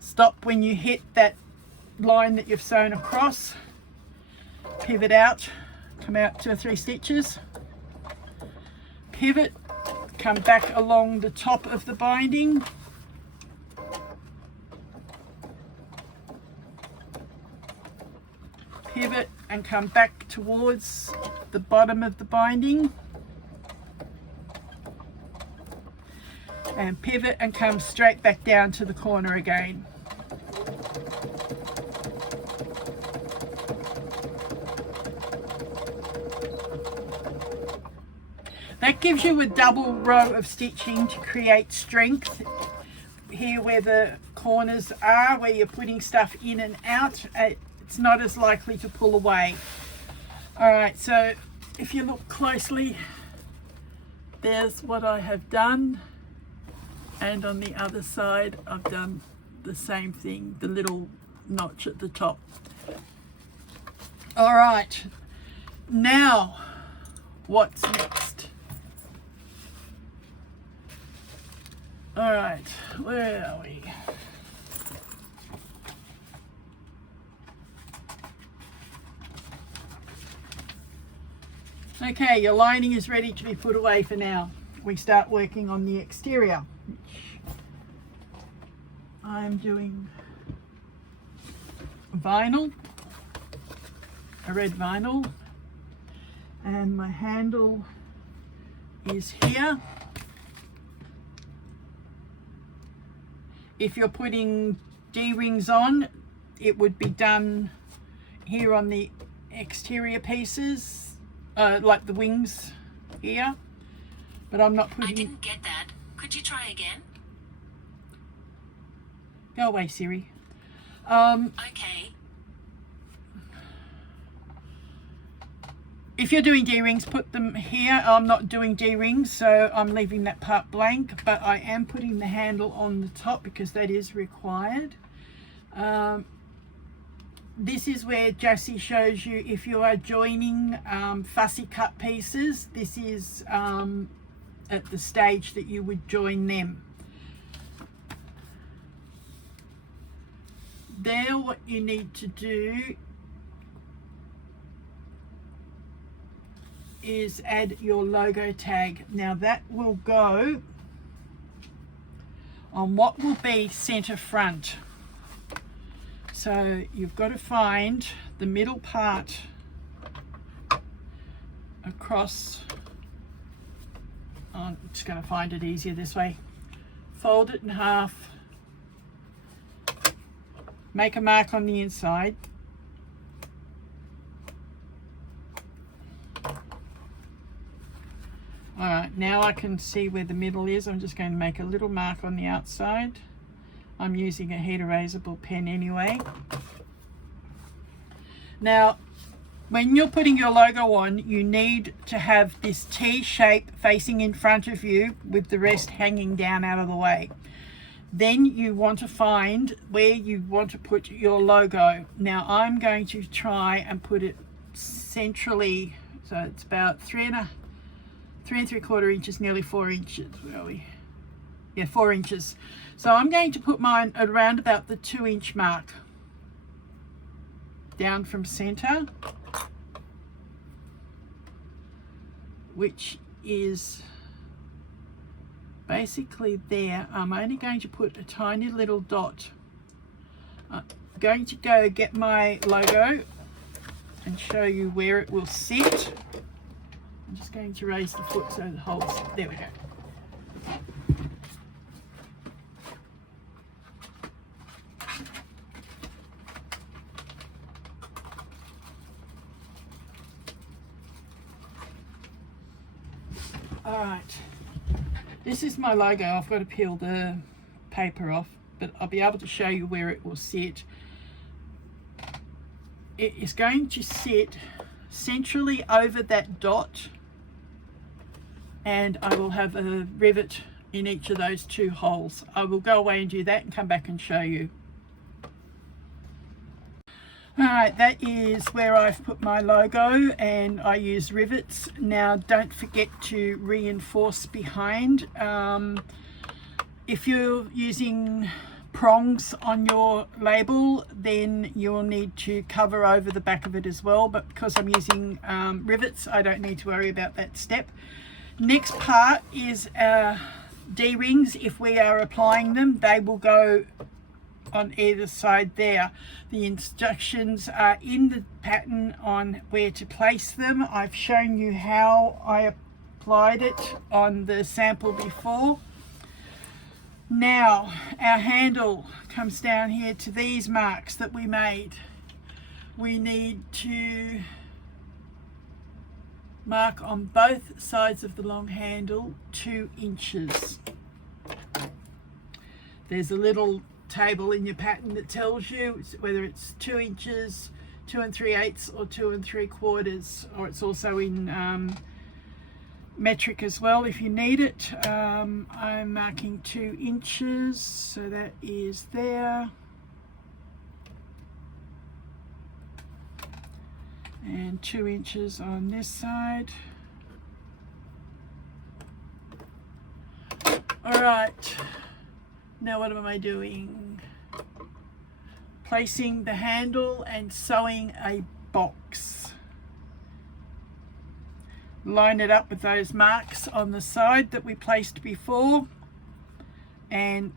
stop when you hit that line that you've sewn across, pivot out, come out 2 or 3 stitches, pivot, come back along the top of the binding, pivot and come back towards the bottom of the binding, and pivot and come straight back down to the corner again. That gives you a double row of stitching to create strength here where the corners are, where you're putting stuff in and out. It's not as likely to pull away. All right, so if you look closely, there's what I have done, and on the other side I've done the same thing, the little notch at the top. All right, now what's next? All right, where are we? Okay, your lining is ready to be put away for now. We start working on the exterior, which I'm doing vinyl, a red vinyl, and my handle is here. If you're putting D-rings on, it would be done here on the exterior pieces, like the wings here, but I'm not putting... I didn't get that. Could you try again? Go away, Siri. Okay. If you're doing D-rings, put them here. I'm not doing D-rings, so I'm leaving that part blank, but I am putting the handle on the top because that is required. This is where Jessie shows you if you are joining fussy cut pieces. This is at the stage that you would join them. There, what you need to do is add your logo tag. Now that will go on what will be center front. So you've got to find the middle part across. I'm just going to find it easier this way. Fold it in half, make a mark on the inside, all right, now I can see where the middle is. I'm just going to make a little mark on the outside, I'm using a heat erasable pen anyway. Now, when you're putting your logo on, you need to have this T shape facing in front of you with the rest hanging down out of the way. Then you want to find where you want to put your logo. Now I'm going to try and put it centrally, so it's about 3 3/4 inches, nearly 4 inches. Where are we? Yeah, 4 inches. So I'm going to put mine around about the 2-inch mark, down from center, which is basically there. I'm only going to put a tiny little dot. I'm going to go get my logo and show you where it will sit. I'm just going to raise the foot so the holes, there we go. Alright, this is my logo. I've got to peel the paper off, but I'll be able to show you where it will sit. It is going to sit centrally over that dot, and I will have a rivet in each of those 2 holes. I will go away and do that and come back and show you. Alright, that is where I've put my logo, and I use rivets. Now don't forget to reinforce behind. If you're using prongs on your label, then you'll need to cover over the back of it as well, but because I'm using rivets, I don't need to worry about that step. Next part is D-rings. If we are applying them, they will go on either side there. The instructions are in the pattern on where to place them. I've shown you how I applied it on the sample before. Now our handle comes down here to these marks that we made. We need to mark on both sides of the long handle 2 inches. There's a little table in your pattern that tells you whether it's 2 inches, 2 3/8 or 2 3/4, or it's also in metric as well if you need it. I'm marking 2 inches, so that is there, and 2 inches on this side. All right, now what am I doing? Placing the handle and sewing a box. Line it up with those marks on the side that we placed before, and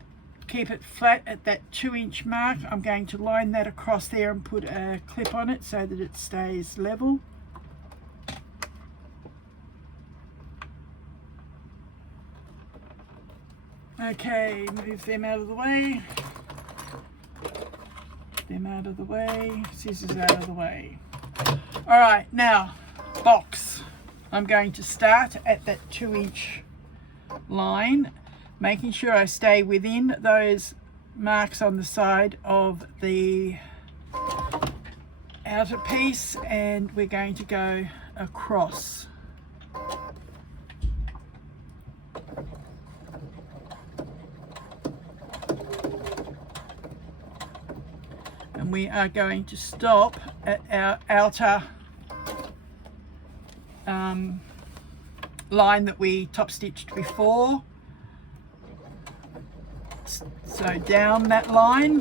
keep it flat at that 2-inch mark. I'm going to line that across there and put a clip on it so that it stays level. Okay, move them out of the way. Them out of the way. Scissors out of the way. All right, now box. I'm going to start at that 2-inch line, making sure I stay within those marks on the side of the outer piece, and we're going to go across. And we are going to stop at our outer line that we top stitched before. So down that line.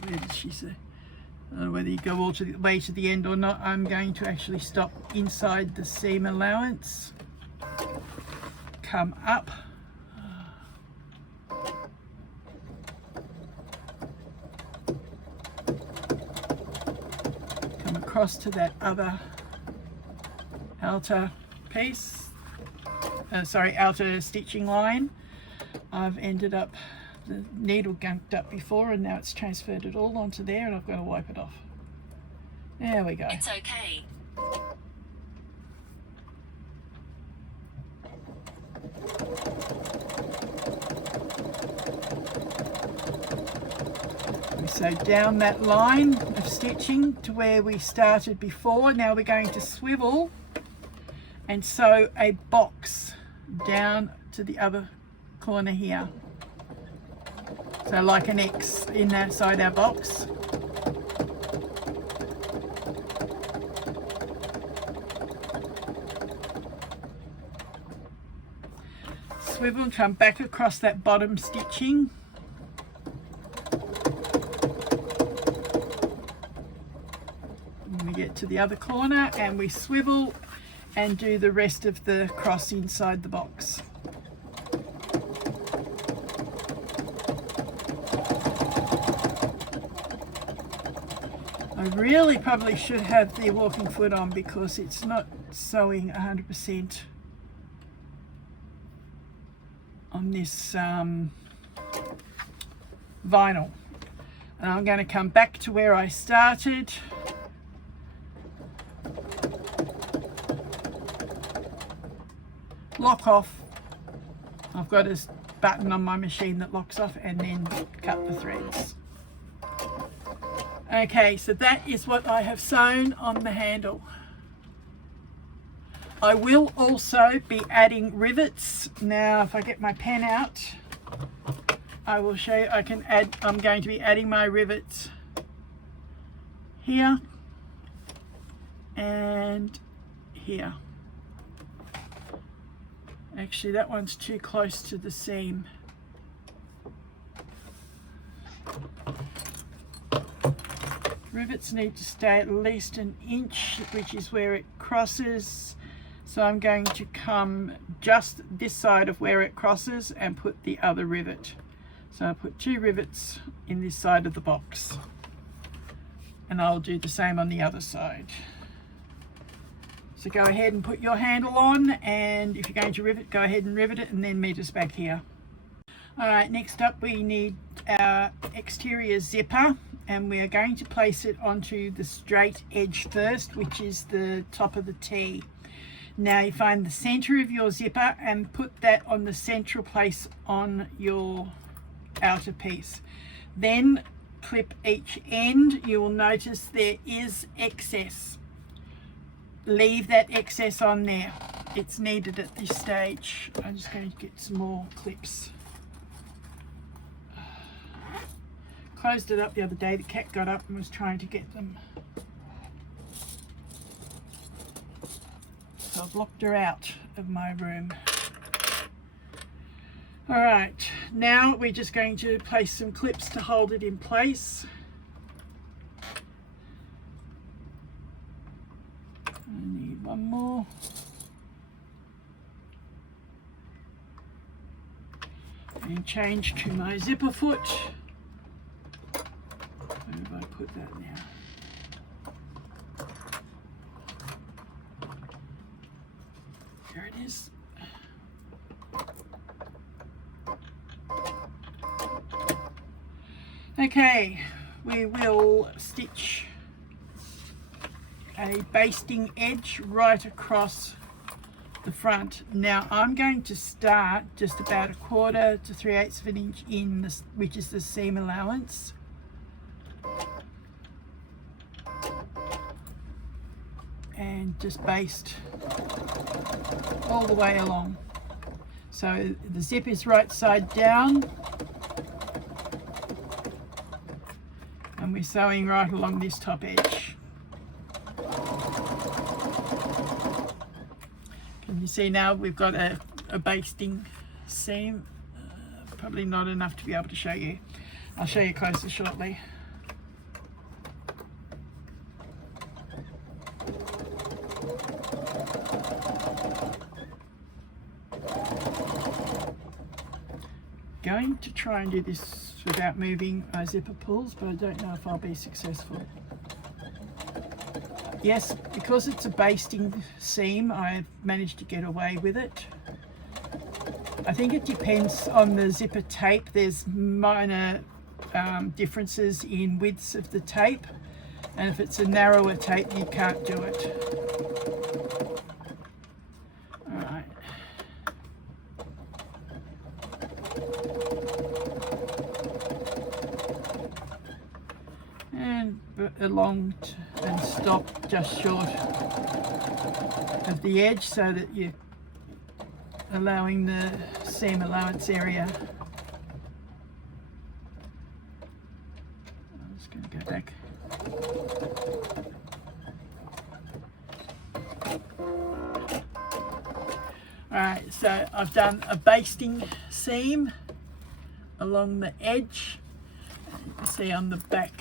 Where did she say? I don't know whether you go all the way to the end or not. I'm going to actually stop inside the seam allowance, come up, come across to that other outer piece, outer stitching line. I've ended up the needle gunked up before, and now it's transferred it all onto there, and I've got to wipe it off. There we go. It's okay. We sew down that line of stitching to where we started before. Now we're going to swivel and sew a box down to the other corner here. So like an X inside our box. Swivel and come back across that bottom stitching. And we get to the other corner and we swivel and do the rest of the cross inside the box. I really probably should have the walking foot on because it's not sewing 100% on this vinyl. And I'm going to come back to where I started. Lock off. I've got a button on my machine that locks off, and then cut the threads. Okay, so that is what I have sewn on the handle. I will also be adding rivets. Now if I get my pen out, I will show you. I'm going to be adding my rivets here and here. Actually, that one's too close to the seam. Rivets need to stay at least an inch, which is where it crosses. So I'm going to come just this side of where it crosses and put the other rivet. So I put 2 rivets in this side of the box. And I'll do the same on the other side. So go ahead and put your handle on, and if you're going to rivet, go ahead and rivet it and then meet us back here. Alright, next up we need our exterior zipper, and we are going to place it onto the straight edge first, which is the top of the T. Now you find the center of your zipper and put that on the central place on your outer piece. Then clip each end. You will notice there is excess. Leave that excess on there. It's needed at this stage. I'm just going to get some more clips. Closed it up the other day. The cat got up and was trying to get them. So I've locked her out of my room. Alright, now we're just going to place some clips to hold it in place. I need one more. And change to my zipper foot. Where have I put that now? There it is. Okay, we will stitch a basting edge right across the front. Now I'm going to start just about 1/4 to 3/8 of an inch in this, which is the seam allowance. And just baste all the way along. So the zip is right side down, and we're sewing right along this top edge. Can you see now we've got a basting seam? Probably not enough to be able to show you. I'll show you closer shortly. Going to try and do this without moving my zipper pulls, but I don't know if I'll be successful. Yes, because it's a basting seam, I've managed to get away with it. I think it depends on the zipper tape. There's minor differences in widths of the tape, and if it's a narrower tape you can't do it. Alright. And along and stop just short of the edge so that you're allowing the seam allowance area. I'm just going to go back. Alright, so I've done a basting seam along the edge. You can see on the back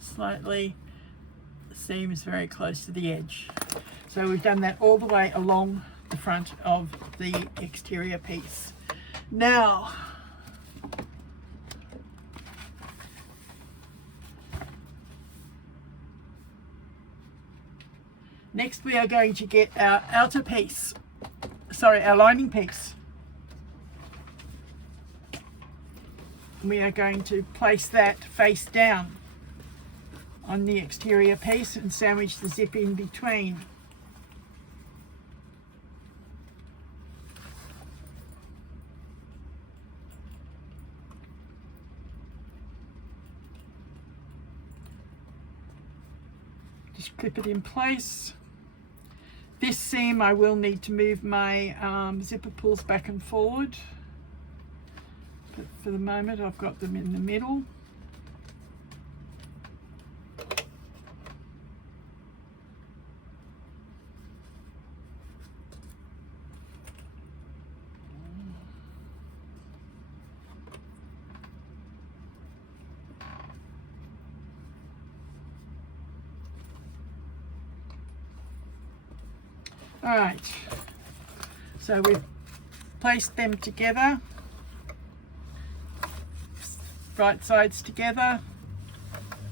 slightly the seam is very close to the edge. So we've done that all the way along the front of the exterior piece. Now next we are going to get our outer piece, sorry, our lining piece. We are going to place that face down on the exterior piece and sandwich the zip in between. Just clip it in place. This seam I will need to move my zipper pulls back and forward, but for the moment I've got them in the middle. Alright, so we've placed them together, right sides together,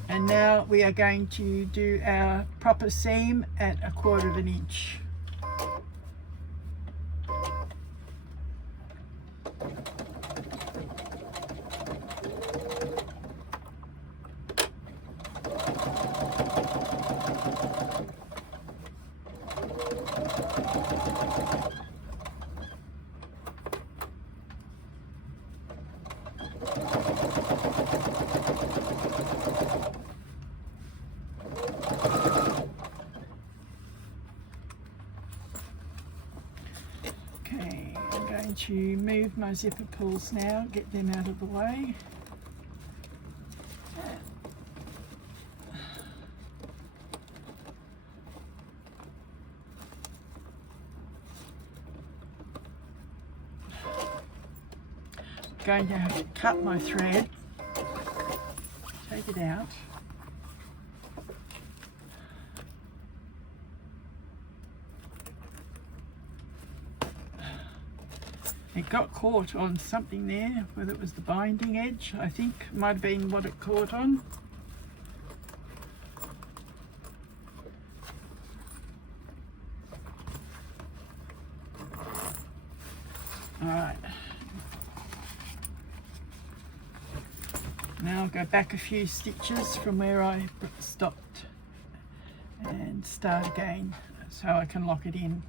and now we are going to do our proper seam at 1/4 of an inch. To move my zipper pulls now, get them out of the way. I'm going to have to cut my thread, take it out. It got caught on something there, whether it was the binding edge, I think might have been what it caught on. Alright, now I'll go back a few stitches from where I stopped and start again so I can lock it in.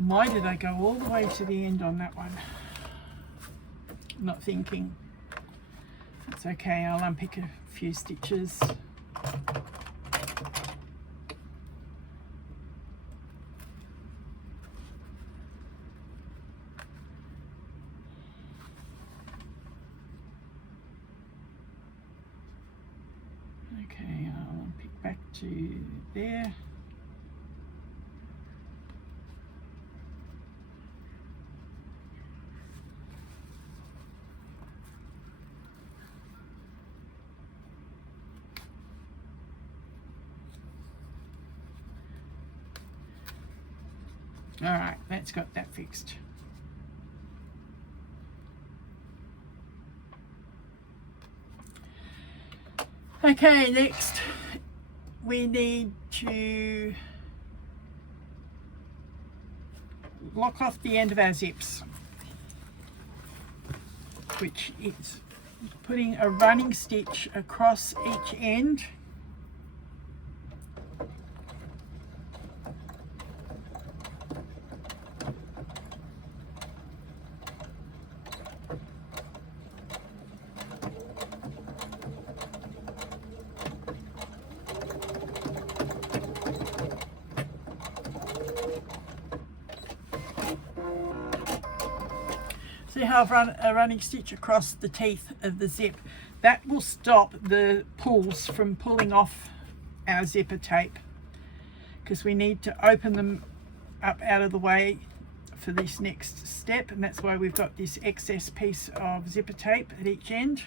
Why did I go all the way to the end on that one? Not thinking. That's okay, I'll unpick a few stitches. Okay, I'll unpick back to there. All right, that's got that fixed. Okay, next we need to lock off the end of our zips, which is putting a running stitch across each end. See how I've run a running stitch across the teeth of the zip? That will stop the pulls from pulling off our zipper tape, because we need to open them up out of the way for this next step, and that's why we've got this excess piece of zipper tape at each end.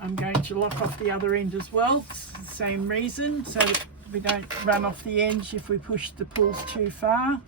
I'm going to lock off the other end as well, it's the same reason, so that we don't run off the edge if we push the pulls too far.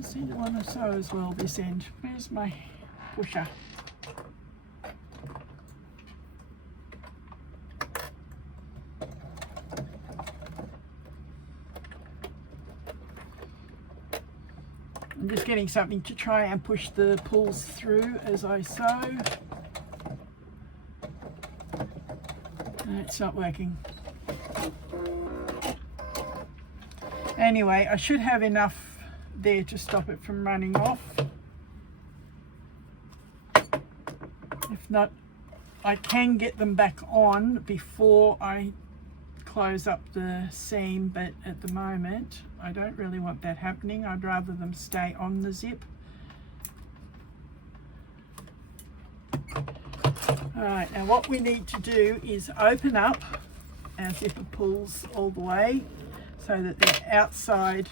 See the one I sew as well this end. Where's my pusher? I'm just getting something to try and push the pulls through as I sew. No, it's not working. Anyway, I should have enough there to stop it from running off. If not, I can get them back on before I close up the seam, but at the moment I don't really want that happening. I'd rather them stay on the zip. Alright, now what we need to do is open up our zipper pulls all the way so that they're outside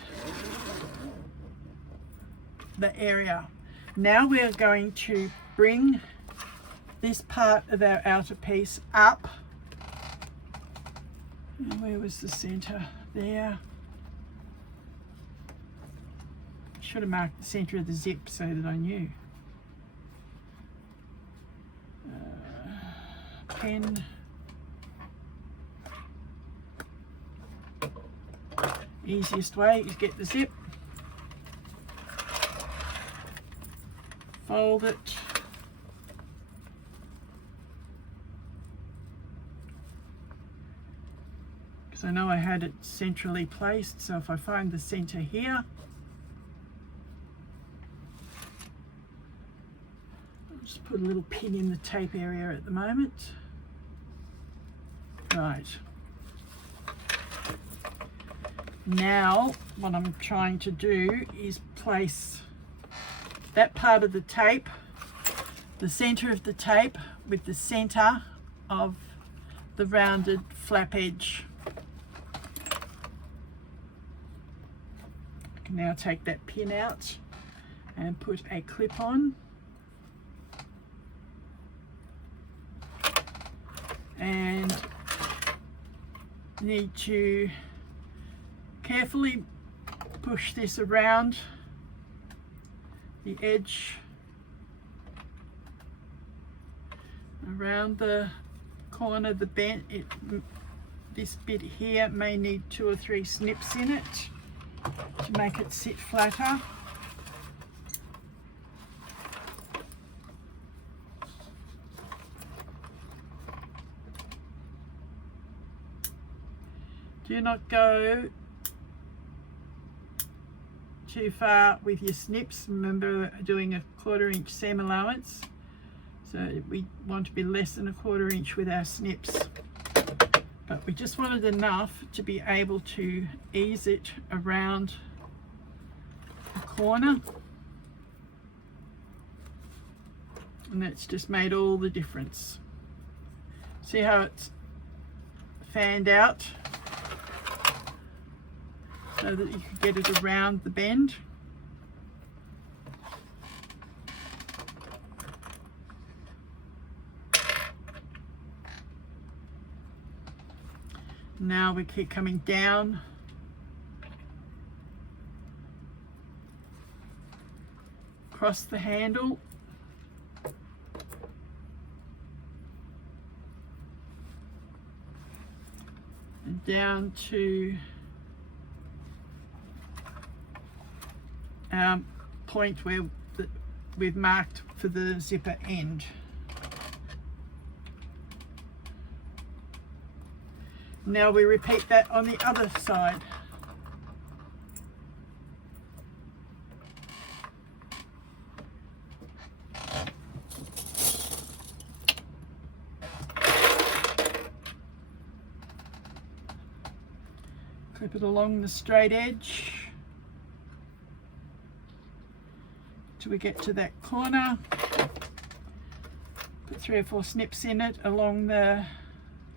the area. Now we're going to bring this part of our outer piece up. And where was the center? There. Should have marked the center of the zip so that I knew. Pen. Easiest way is get the zip, fold it, because I know I had it centrally placed, so if I find the center here, I'll just put a little pin in the tape area at the moment. Right. Now what I'm trying to do is place that part of the tape, the center of the tape, with the center of the rounded flap edge. I can now take that pin out and put a clip on. And need to carefully push this around the edge, around the corner, the bent. This bit here may need 2 or 3 snips in it to make it sit flatter. Do not go too far with your snips. Remember, doing a 1/4 inch seam allowance, so we want to be less than a 1/4 inch with our snips, but we just wanted enough to be able to ease it around corner. And that's just made all the difference. See how it's fanned out so that you can get it around the bend. Now we keep coming down across the handle and down to our point where we've marked for the zipper end. Now we repeat that on the other side. Clip it along the straight edge till we get to that corner. Put 3 or 4 snips in it along the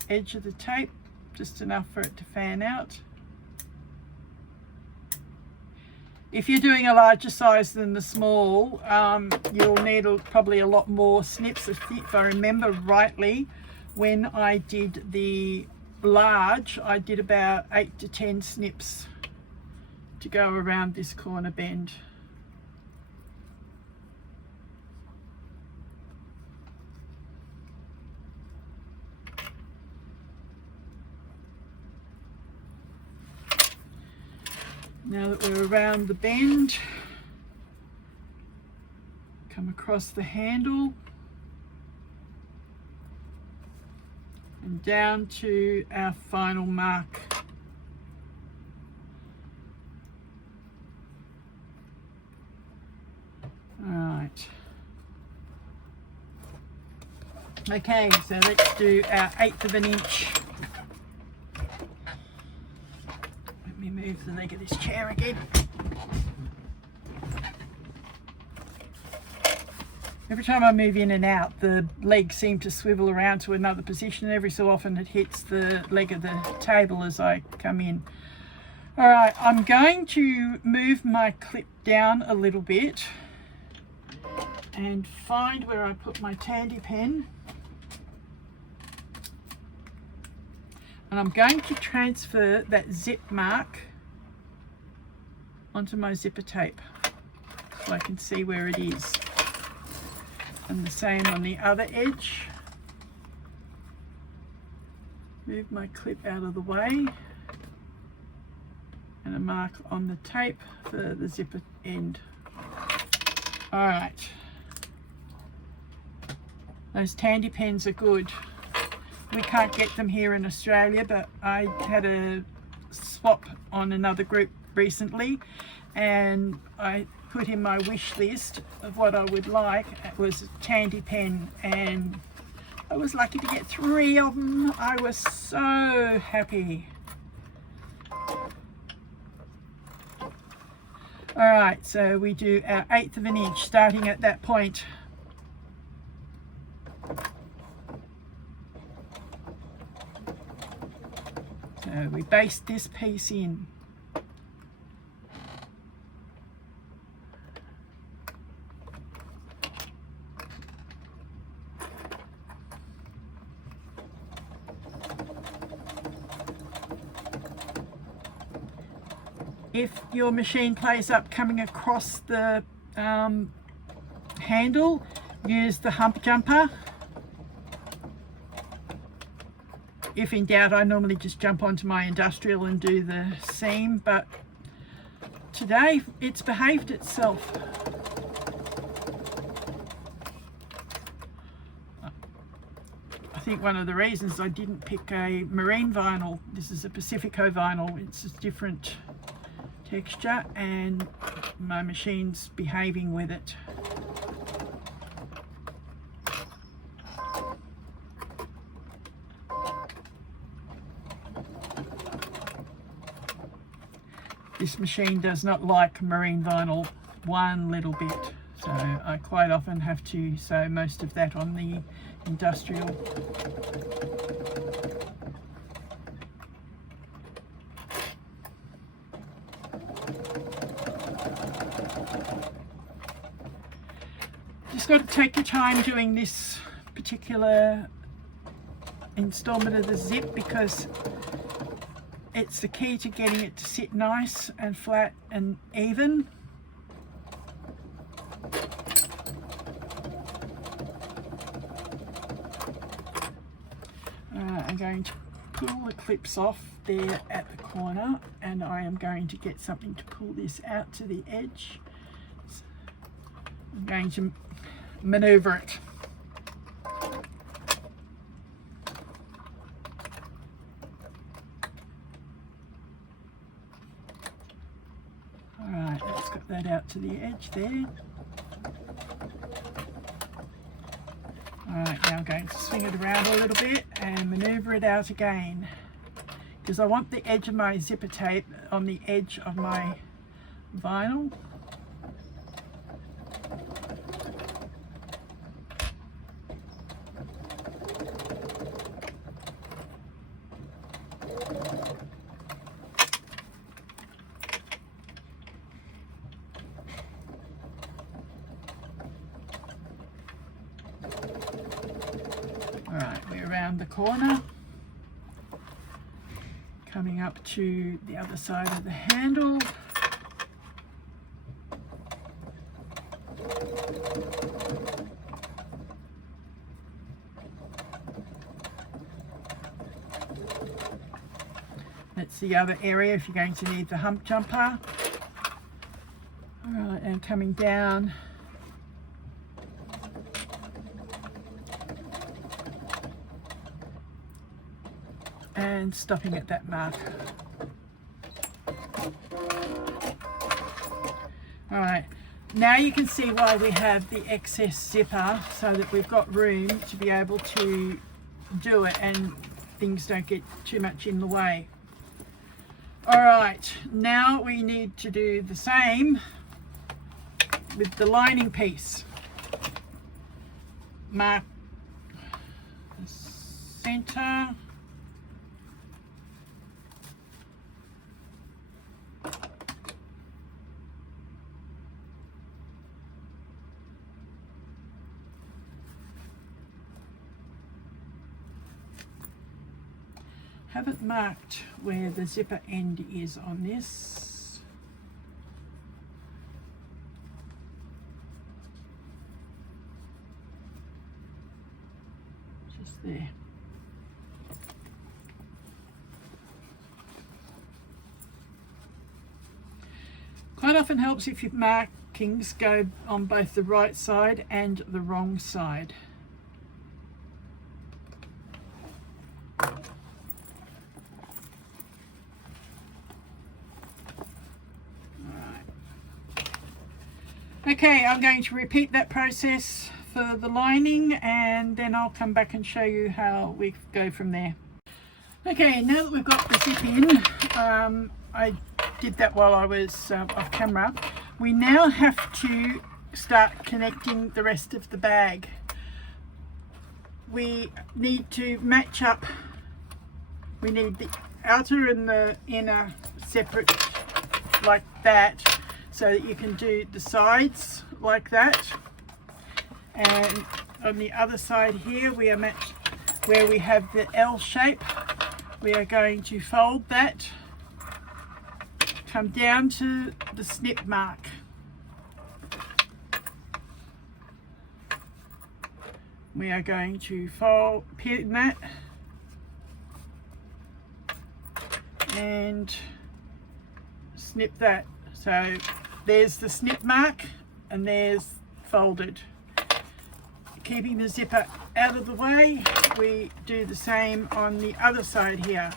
edge of the tape, just enough for it to fan out. If you're doing a larger size than the small, you'll need probably a lot more snips. If I remember rightly, when I did the large, I did about 8 to 10 snips to go around this corner bend. Now that we're around the bend, come across the handle and down to our final mark. All right. Okay, so let's do our 1/8 of an inch. Let me move the leg of this chair again. Every time I move in and out, the legs seem to swivel around to another position. Every so often it hits the leg of the table as I come in. All right, I'm going to move my clip down a little bit and find where I put my tandy pen. And I'm going to transfer that zip mark onto my zipper tape so I can see where it is. And the same on the other edge. Move my clip out of the way and a mark on the tape for the zipper end. All right, those tandy pens are good. We can't get them here in Australia, but I had a swap on another group recently and I put in my wish list of what I would like. It was a tandy pen and I was lucky to get 3 of them. I was so happy. All right, so we do our 1/8 of an inch starting at that point. So we baste this piece in. If your machine plays up coming across the handle, use the hump jumper. If in doubt, I normally just jump onto my industrial and do the seam, but today it's behaved itself. I think one of the reasons I didn't pick a marine vinyl, this is a Pacifico vinyl, it's a different texture and my machine's behaving with it. This machine does not like marine vinyl one little bit. So I quite often have to sew most of that on the industrial. Just got to take your time doing this particular installment of the zip, because it's the key to getting it to sit nice and flat and even. I'm going to pull the clips off there at the corner, and I am going to get something to pull this out to the edge. I'm going to maneuver it. Alright, let's get that out to the edge there. Alright, now I'm going to swing it around a little bit and maneuver it out again, because I want the edge of my zipper tape on the edge of my vinyl. Alright, we're around the corner, coming up to the other side of the handle. That's the other area if you're going to need the hump jumper. Alright, and coming down. And stopping at that mark. Alright, now you can see why we have the excess zipper, so that we've got room to be able to do it and things don't get too much in the way. Alright, now we need to do the same with the lining piece. Mark the center. Have it marked where the zipper end is on this. Just there. Quite often helps if your markings go on both the right side and the wrong side. Okay, I'm going to repeat that process for the lining, and then I'll come back and show you how we go from there. Okay, now that we've got the zip in, I did that while I was off camera. We now have to start connecting the rest of the bag. We need to match up. We need the outer and the inner separate like that, so that you can do the sides like that. And on the other side here, we are matched where we have the L shape. We are going to fold that, come down to the snip mark. We are going to fold, pin that, and snip that. So there's the snip mark and there's folded. Keeping the zipper out of the way, we do the same on the other side here.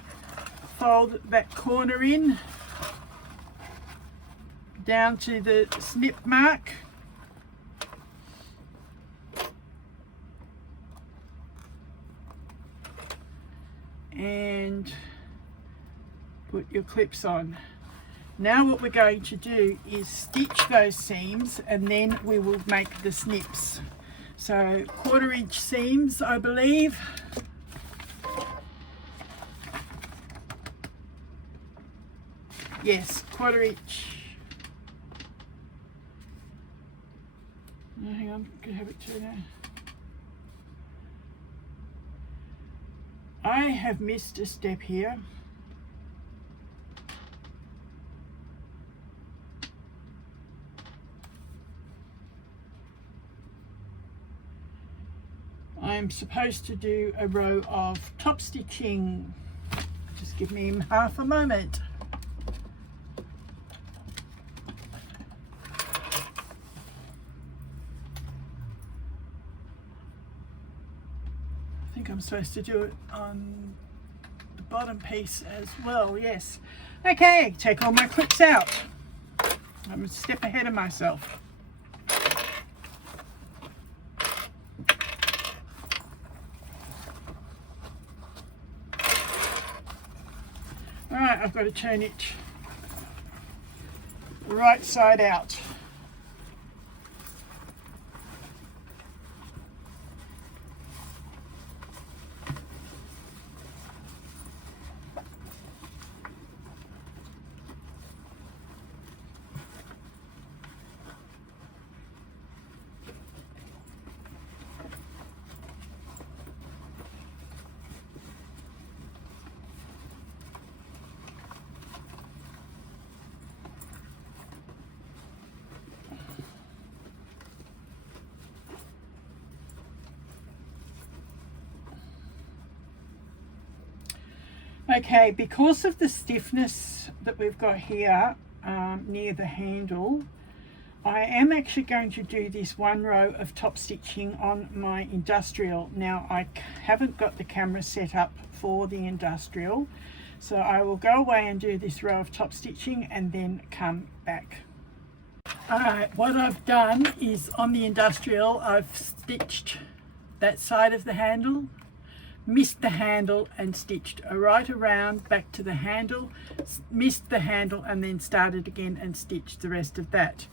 Fold that corner in down to the snip mark, and put your clips on. Now what we're going to do is stitch those seams, and then we will make the snips. So 1/4 inch seams, I believe. Yes, 1/4 inch. No, hang on, could have it too now. I have missed a step here. I'm supposed to do a row of top stitching. Just give me half a moment. I think I'm supposed to do it on the bottom piece as well, yes. Okay, take all my clips out. I'm a step ahead of myself. Alright, I've got to turn it right side out. Okay, because of the stiffness that we've got here near the handle, I am actually going to do this one row of top stitching on my industrial. Now I haven't got the camera set up for the industrial, so I will go away and do this row of top stitching and then come back. Alright, what I've done is on the industrial I've stitched that side of the handle, missed the handle and stitched right around back to the handle, missed the handle and then started again and stitched the rest of that.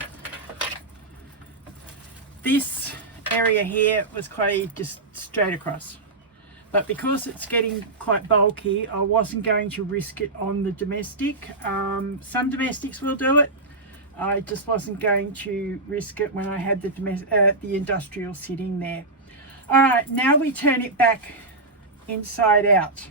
This area here was quite just straight across, but because it's getting quite bulky I wasn't going to risk it on the domestic. Some domestics will do it. I just wasn't going to risk it when I had the industrial sitting there. Alright, now we turn it back inside out.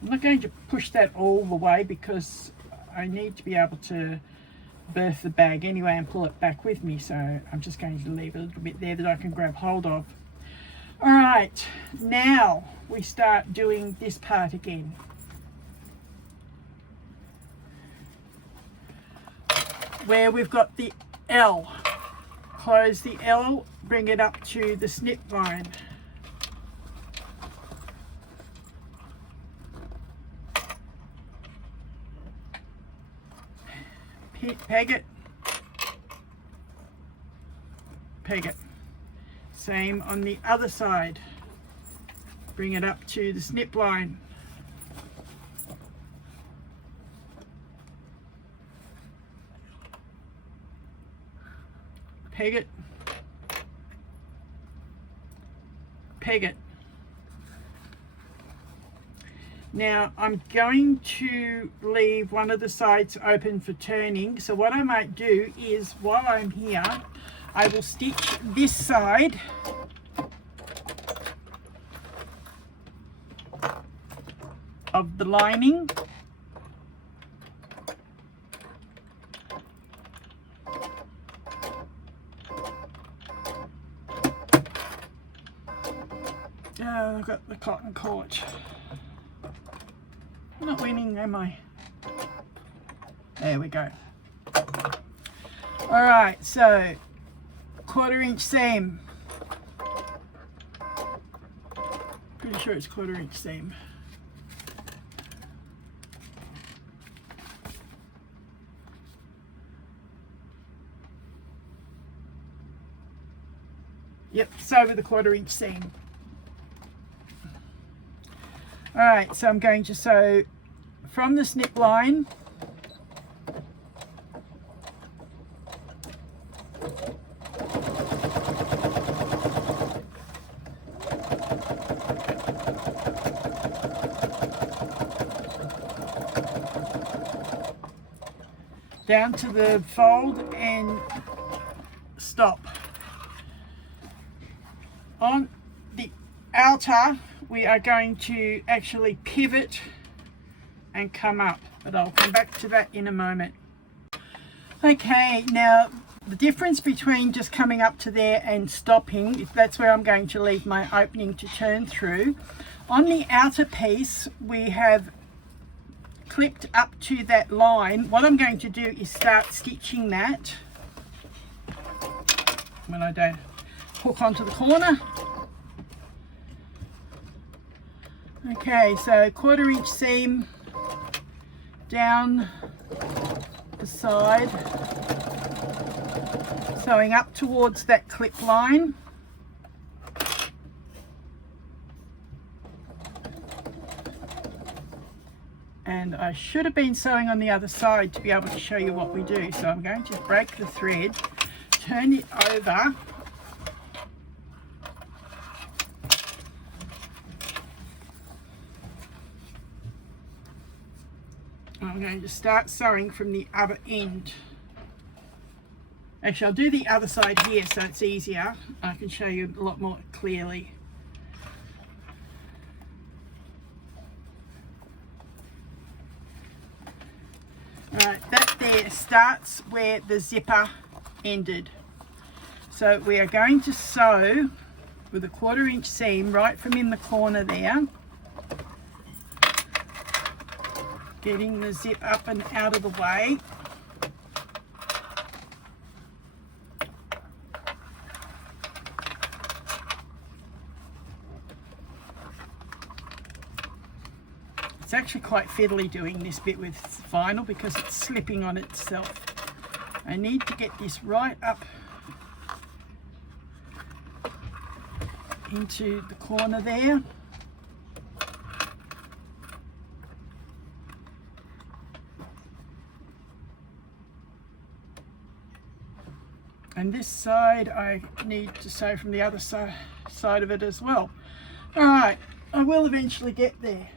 I'm not going to push that all the way because I need to be able to berth the bag anyway and pull it back with me, so I'm just going to leave a little bit there that I can grab hold of. Alright, now we start doing this part again. Where we've got the L. Close the L, bring it up to the snip line. Peg it, peg it. Same on the other side. Bring it up to the snip line. Peg it, peg it. Now I'm going to leave one of the sides open for turning, so what I might do is while I'm here I will stitch this side of the lining I've got the cotton cord. I'm not winning, am I? There we go. Alright, so 1/4 inch seam. Pretty sure it's 1/4 inch seam. Yep, sew with a 1/4 inch seam. Alright, so I'm going to sew from the snip line down to the fold and stop. On the outer, we are going to actually pivot and come up, but I'll come back to that in a moment. Okay, now the difference between just coming up to there and stopping, that's where I'm going to leave my opening to turn through. On the outer piece, we have clipped up to that line. What I'm going to do is start stitching that when I don't hook onto the corner. Okay, so 1/4 inch seam down the side, sewing up towards that clip line. And I should have been sewing on the other side to be able to show you what we do. So I'm going to break the thread, turn it over, I'm going to start sewing from the other end. Actually, I'll do the other side here so it's easier. I can show you a lot more clearly. Alright, that there starts where the zipper ended. So we are going to sew with a 1/4 inch seam right from in the corner there, getting the zip up and out of the way. It's actually quite fiddly doing this bit with vinyl because it's slipping on itself. I need to get this right up into the corner there. And this side I need to sew from the other side of it as well. Alright, I will eventually get there.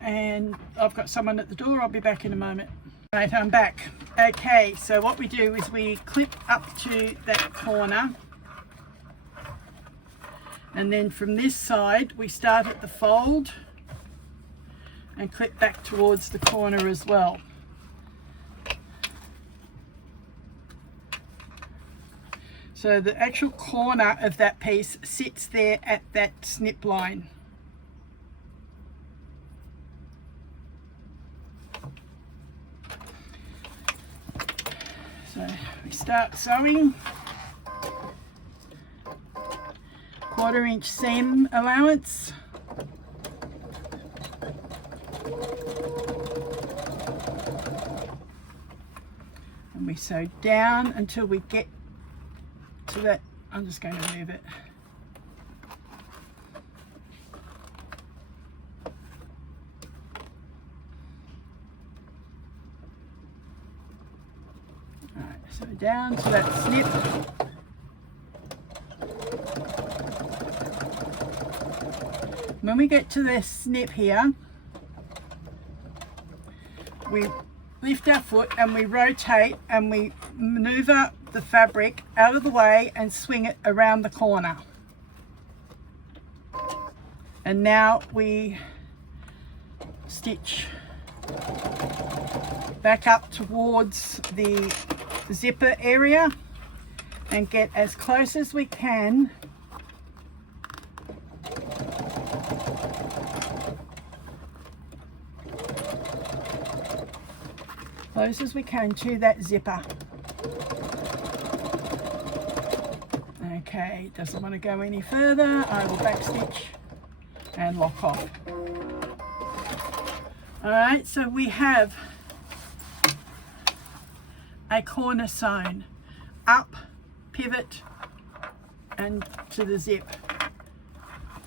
And I've got someone at the door, I'll be back in a moment. Right, I'm back. Okay, so what we do is we clip up to that corner, and then from this side we start at the fold and clip back towards the corner as well. So the actual corner of that piece sits there at that snip line. So we start sewing. 1/4 inch seam allowance. And we sew down until we get to that. I'm just going to move it. Alright, so down to that snip. When we get to this snip here, we lift our foot and we rotate and we maneuver the fabric out of the way and swing it around the corner. And now we stitch back up towards the zipper area and get as close as we can to that zipper. Okay, doesn't want to go any further. I will backstitch and lock off. Alright, so we have a corner sewn up, pivot, and to the zip.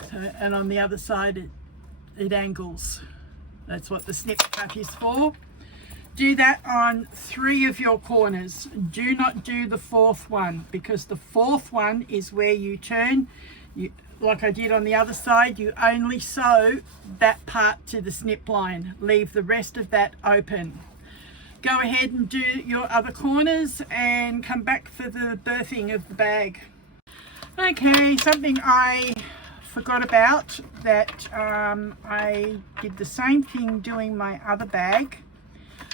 So, and on the other side it angles. That's what the snip cut is for. Do that on 3 of your corners. Do not do the 4th one, because the 4th one is where you turn. Like I did on the other side, you only sew that part to the snip line. Leave the rest of that open. Go ahead and do your other corners and come back for the birthing of the bag. Okay, something I forgot about, that I did the same thing doing my other bag.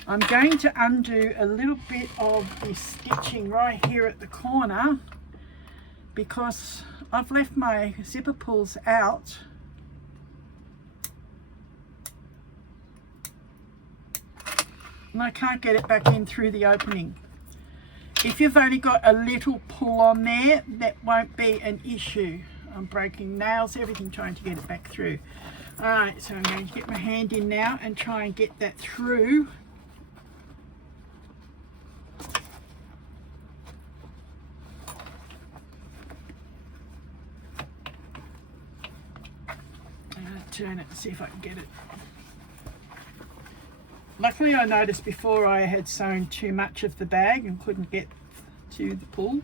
I'm going to undo a little bit of the stitching right here at the corner, because I've left my zipper pulls out. And I can't get it back in through the opening. If you've only got a little pull on there, that won't be an issue. I'm breaking nails, everything, trying to get it back through. Alright, so I'm going to get my hand in now and try and get that through. Turn it and see if I can get it. Luckily I noticed before I had sewn too much of the bag and couldn't get to the pull.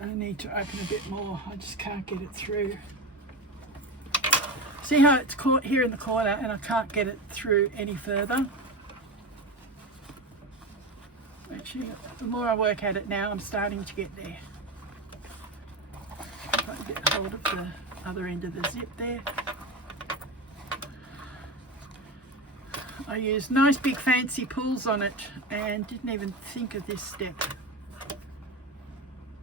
I need to open a bit more, I just can't get it through. See how it's caught here in the corner and I can't get it through any further? Actually, the more I work at it now, I'm starting to get there. Try to get hold of the other end of the zip there. I used nice big fancy pulls on it and didn't even think of this step.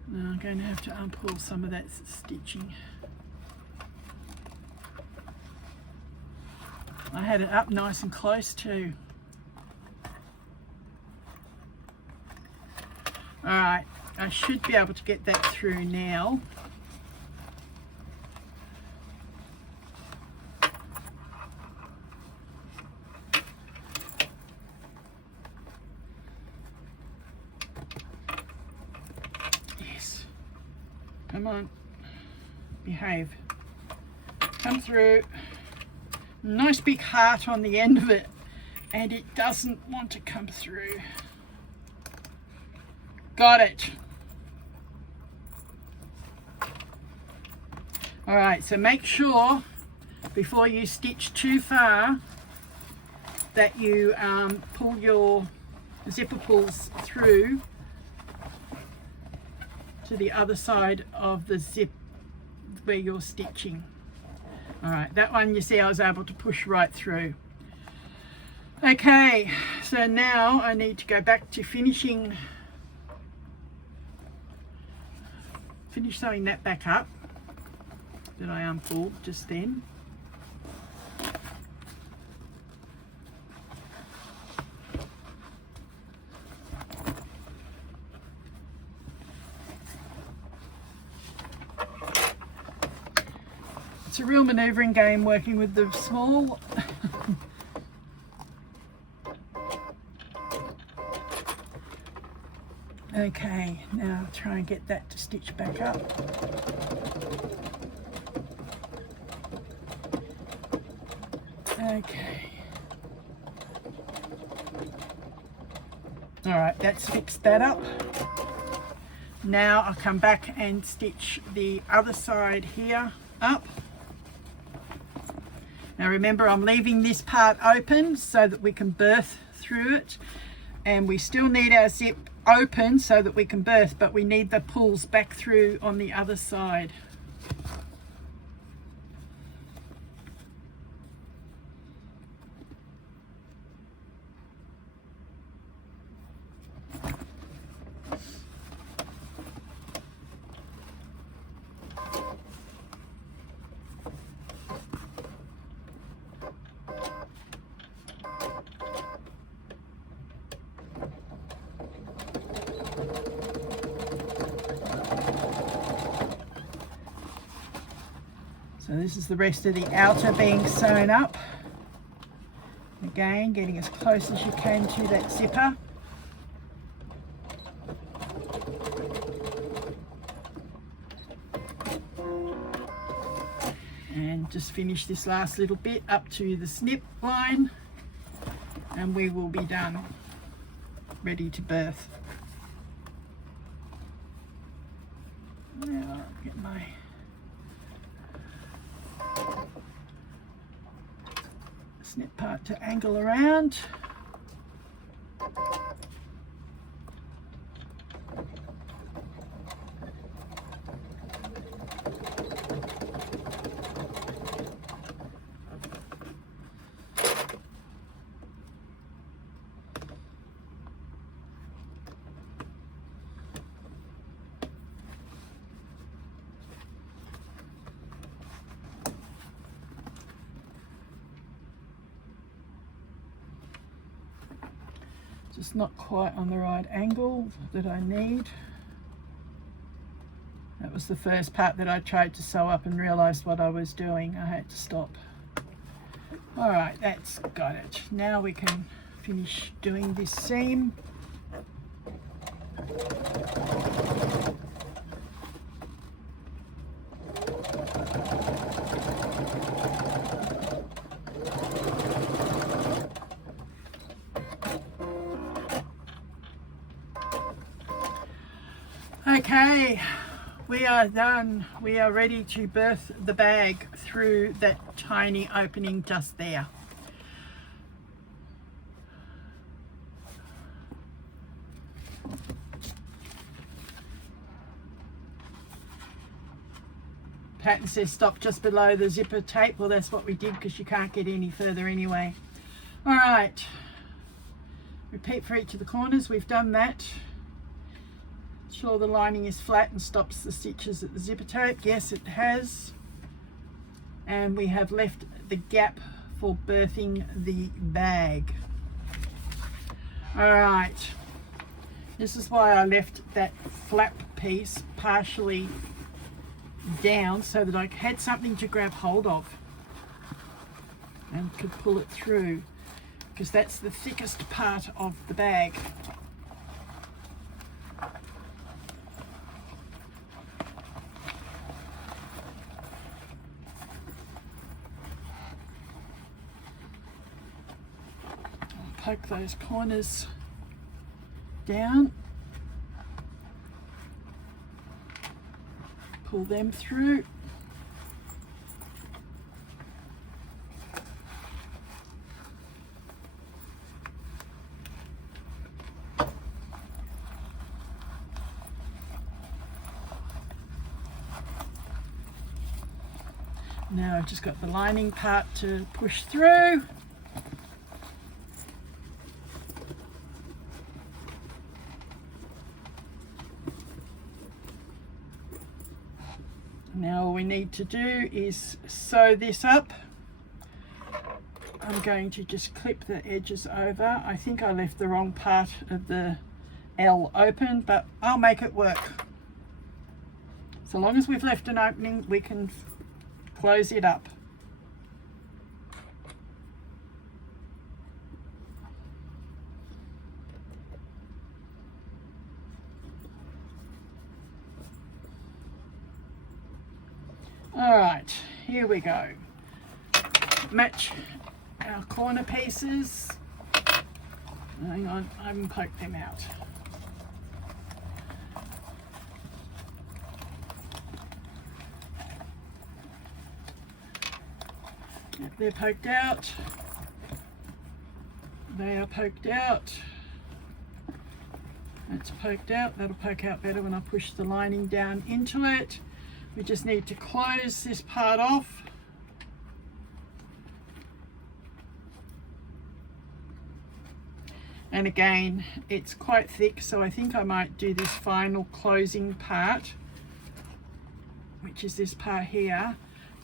Now I'm going to have to unpull some of that stitching. I had it up nice and close too. Alright, I should be able to get that through now. Yes. Come on. Behave. Come through. Nice big heart on the end of it, and it doesn't want to come through. Got it. Alright, so make sure before you stitch too far that you pull your zipper pulls through to the other side of the zip where you're stitching. Alright, that one you see I was able to push right through. Okay, so now I need to go back to finish sewing that back up that I unpulled just then. It's a real manoeuvring game working with the small. Okay, now I'll try and get that to stitch back up. Okay. Alright, that's fixed that up. Now I'll come back and stitch the other side here up. Now remember, I'm leaving this part open so that we can birth through it, and we still need our zip open so that we can birth, but we need the pulls back through on the other side. So this is the rest of the outer being sewn up. Again, getting as close as you can to that zipper. And just finish this last little bit up to the snip line, and we will be done, ready to birth. Now I'll get my snip part to angle around. Just not quite on the right angle that I need. That was the first part that I tried to sew up and realized what I was doing. I had to stop. All right, that's got it. Now we can finish doing this seam. Okay, we are done. We are ready to birth the bag through that tiny opening just there. Pattern says stop just below the zipper tape. Well, that's what we did because you can't get any further anyway. All right, repeat for each of the corners. We've done that. Sure the lining is flat and stops the stitches at the zipper tape. Yes, it has. And we have left the gap for birthing the bag. All right, this is why I left that flap piece partially down so that I had something to grab hold of and could pull it through, because that's the thickest part of the bag. Poke those corners down, pull them through. Now I've just got the lining part to push through. Now all we need to do is sew this up. I'm going to just clip the edges over. I think I left the wrong part of the L open, but I'll make it work. So long as we've left an opening, we can close it up. All right, here we go. Match our corner pieces. Hang on, I haven't poked them out. Yep, they're poked out. They are poked out. That's poked out. That'll poke out better when I push the lining down into it. We just need to close this part off. And again, it's quite thick, so I think I might do this final closing part, which is this part here.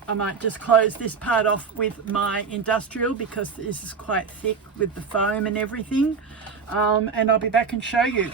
I might just close this part off with my industrial because this is quite thick with the foam and everything. And I'll be back and show you.